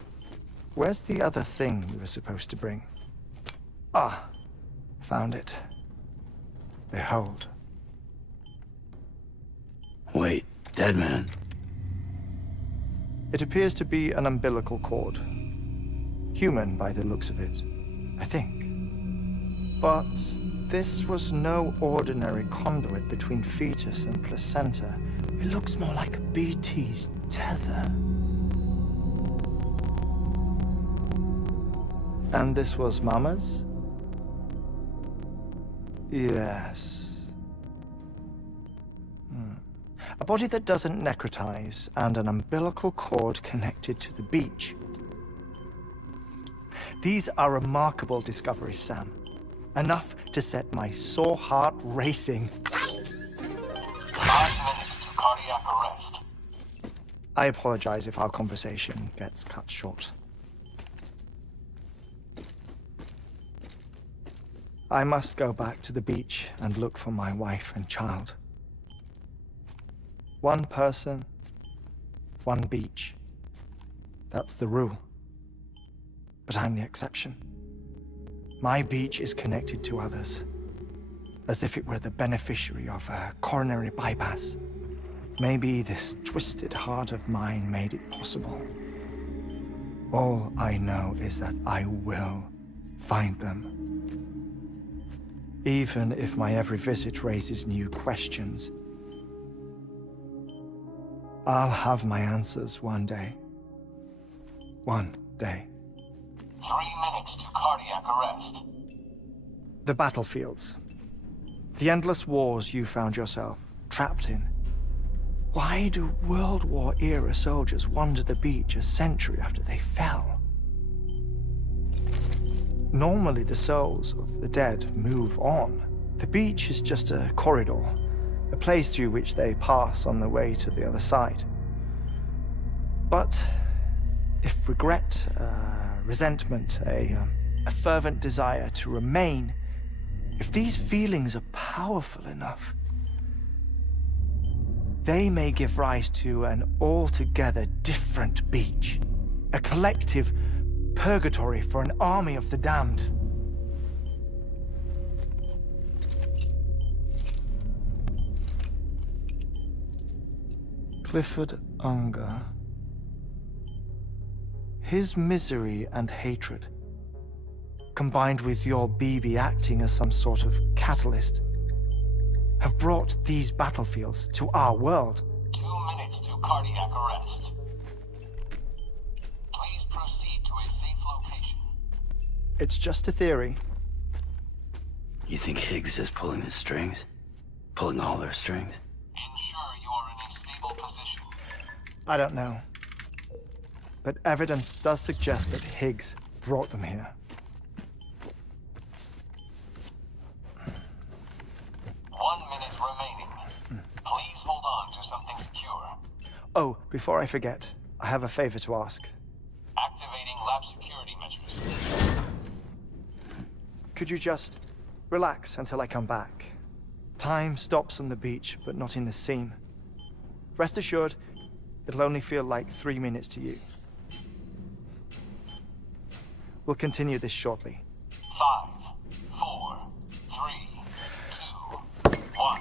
Where's the other thing we were supposed to bring? Ah, found it. Behold. Wait, dead man. It appears to be an umbilical cord. Human by the looks of it, I think. But this was no ordinary conduit between fetus and placenta. It looks more like a BT's tether. And this was Mama's? Yes. A body that doesn't necrotize, and an umbilical cord connected to the beach. These are remarkable discoveries, Sam. Enough to set my sore heart racing. 5 minutes to cardiac arrest. I apologize if our conversation gets cut short. I must go back to the beach and look for my wife and child. One person, one beach. That's the rule. But I'm the exception. My beach is connected to others, as if it were the beneficiary of a coronary bypass. Maybe this twisted heart of mine made it possible. All I know is that I will find them. Even if my every visit raises new questions, I'll have my answers one day. One day. 3 minutes to cardiac arrest. The battlefields. The endless wars you found yourself trapped in. Why do World War-era soldiers wander the beach a century after they fell? Normally, the souls of the dead move on. The beach is just a corridor, a place through which they pass on the way to the other side. But if regret, resentment, a fervent desire to remain, if these feelings are powerful enough, they may give rise to an altogether different beach, a collective purgatory for an army of the damned. Clifford Unger. His misery and hatred, combined with your BB acting as some sort of catalyst, have brought these battlefields to our world. 2 minutes to cardiac arrest. Please proceed to a safe location. It's just a theory. You think Higgs is pulling the strings? Pulling all their strings? Ensure you are in a stable position. I don't know. But evidence does suggest that Higgs brought them here. 1 minute remaining. Please hold on to something secure. Oh, before I forget, I have a favor to ask. Activating lab security measures. Could you just relax until I come back? Time stops on the beach, but not in the scene. Rest assured, it'll only feel like 3 minutes to you. We'll continue this shortly. 5, 4, 3, 2, 1.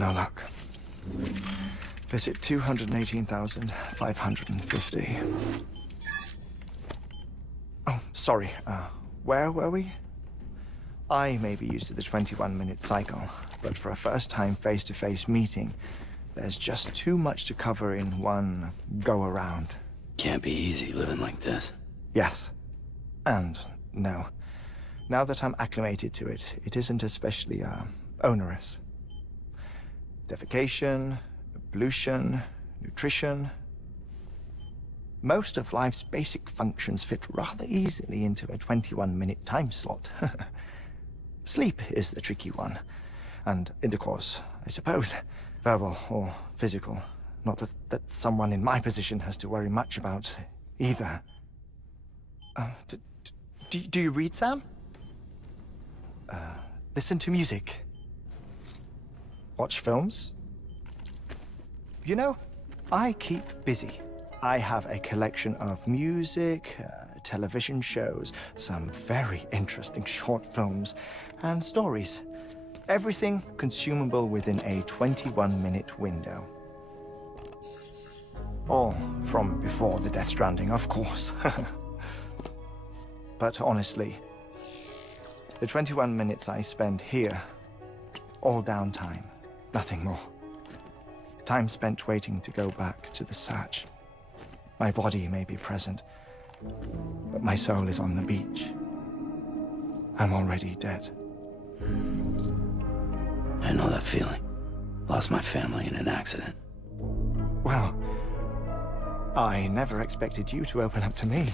No luck. Visit 218,550. Oh, sorry. Where were we? I may be used to the 21-minute cycle, but for a first-time face-to-face meeting, there's just too much to cover in one go-around. Can't be easy living like this. Yes. And no. Now that I'm acclimated to it, it isn't especially, onerous. Defecation, pollution, nutrition. Most of life's basic functions fit rather easily into a 21-minute time slot. Sleep is the tricky one. And intercourse, I suppose. Verbal or physical. Not that someone in my position has to worry much about either. Do you read, Sam? Listen to music. Watch films. You know, I keep busy. I have a collection of music, television shows, some very interesting short films, and stories. Everything consumable within a 21-minute window. All from before the Stranding, of course. But honestly, the 21 minutes I spend here, all downtime, nothing more. Time spent waiting to go back to the search. My body may be present, but my soul is on the beach. I'm already dead. I know that feeling. Lost my family in an accident. Well, I never expected you to open up to me.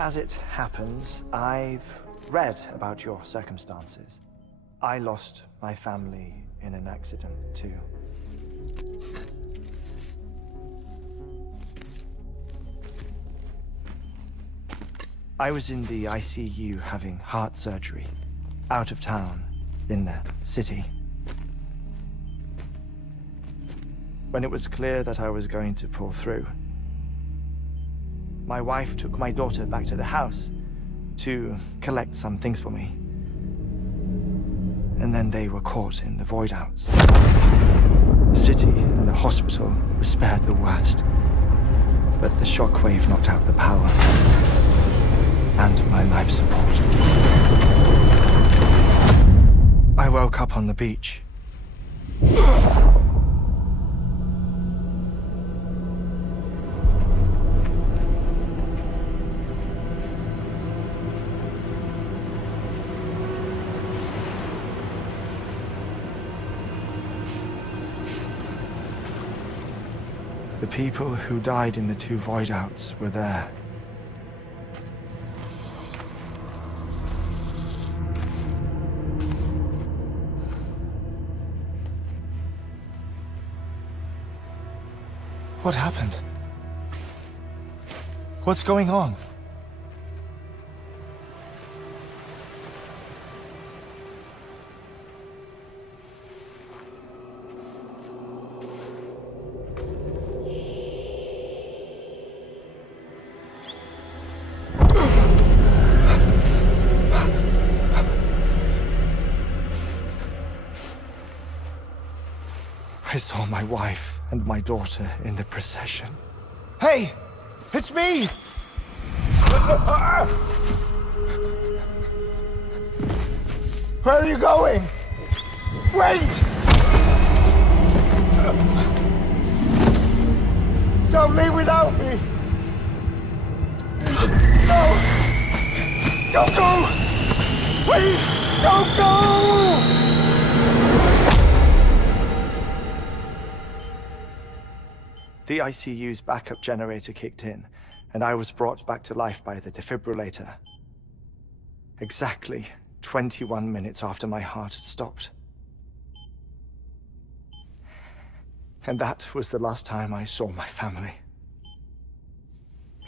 As it happens, I've read about your circumstances. I lost my family in an accident, too. I was in the ICU having heart surgery, out of town, in the city. When it was clear that I was going to pull through, my wife took my daughter back to the house to collect some things for me. And then they were caught in the void-outs. The city and the hospital were spared the worst, but the shockwave knocked out the power and my life support. I woke up on the beach. The people who died in the two void-outs were there. What happened? What's going on? I saw my wife and my daughter in the procession. Hey! It's me! Where are you going? Wait! Don't leave without me! No! Don't go! Please, don't go! The ICU's backup generator kicked in, and I was brought back to life by the defibrillator. Exactly 21 minutes after my heart had stopped. And that was the last time I saw my family.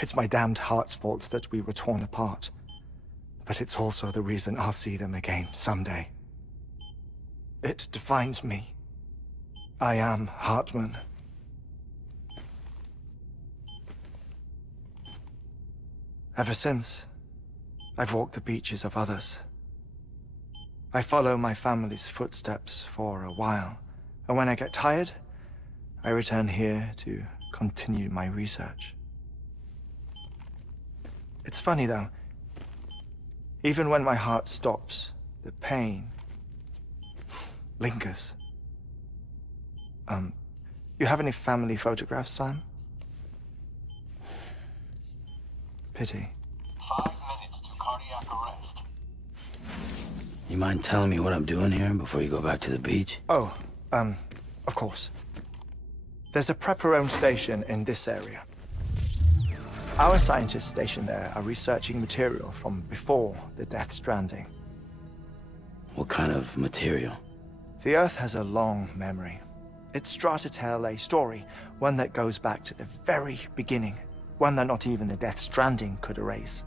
It's my damned heart's fault that we were torn apart, but it's also the reason I'll see them again someday. It defines me. I am Hartman. Ever since, I've walked the beaches of others, I follow my family's footsteps for a while, and when I get tired, I return here to continue my research. It's funny though, even when my heart stops, the pain lingers. You have any family photographs, Sam? Pity. 5 minutes to cardiac arrest. You mind telling me what I'm doing here before you go back to the beach? Oh, of course. There's a prepper-owned station in this area. Our scientists stationed there are researching material from before the Death Stranding. What kind of material? The Earth has a long memory. It's trying to tell a story, one that goes back to the very beginning, one that not even the Death Stranding could erase.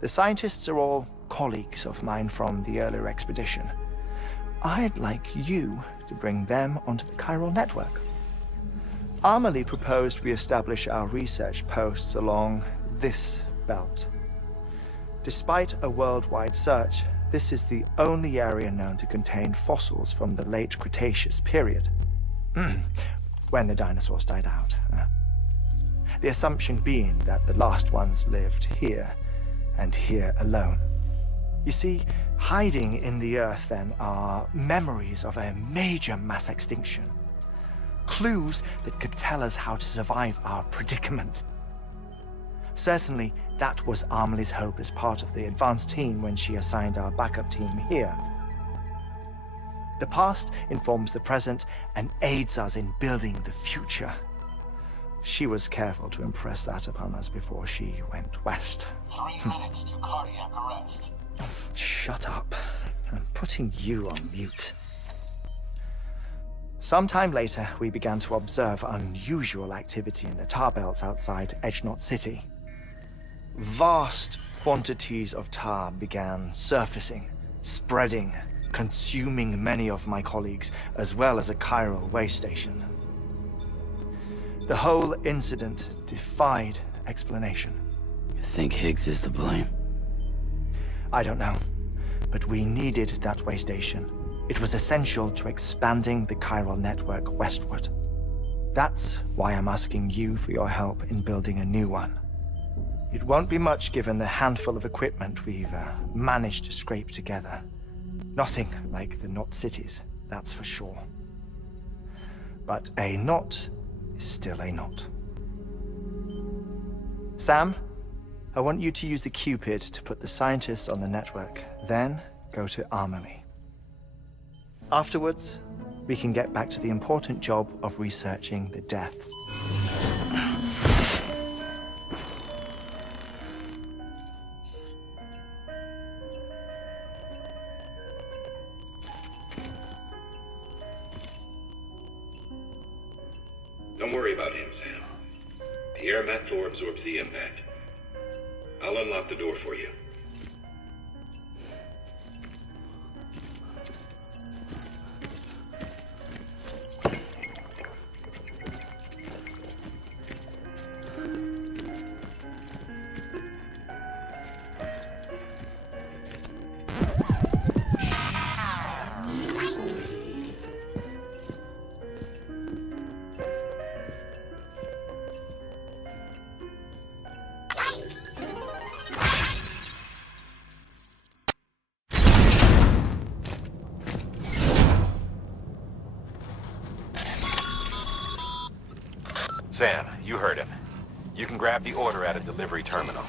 The scientists are all colleagues of mine from the earlier expedition. I'd like you to bring them onto the chiral network. Amelie proposed we establish our research posts along this belt. Despite a worldwide search, this is the only area known to contain fossils from the late Cretaceous period, when the dinosaurs died out. The assumption being that the last ones lived here, and here alone. You see, hiding in the Earth then are memories of a major mass extinction. Clues that could tell us how to survive our predicament. Certainly, that was Amelie's hope as part of the advanced team when she assigned our backup team here. The past informs the present and aids us in building the future. She was careful to impress that upon us before she went west. 3 minutes to cardiac arrest. Shut up. I'm putting you on mute. Sometime later, we began to observe unusual activity in the tar belts outside Edgenot City. Vast quantities of tar began surfacing, spreading, consuming many of my colleagues, as well as a chiral way station. The whole incident defied explanation. You think Higgs is to blame? I don't know, but we needed that way station. It was essential to expanding the chiral network westward. That's why I'm asking you for your help in building a new one. It won't be much given the handful of equipment we've managed to scrape together. Nothing like the knot cities, that's for sure. But a knot is still a knot. Sam, I want you to use the Cupid to put the scientists on the network, then go to Amelie. Afterwards, we can get back to the important job of researching the deaths. Don't worry about him, Sam. The air mat floor absorbs the impact. I'll unlock the door for you. Sam, you heard him. You can grab the order at a delivery terminal.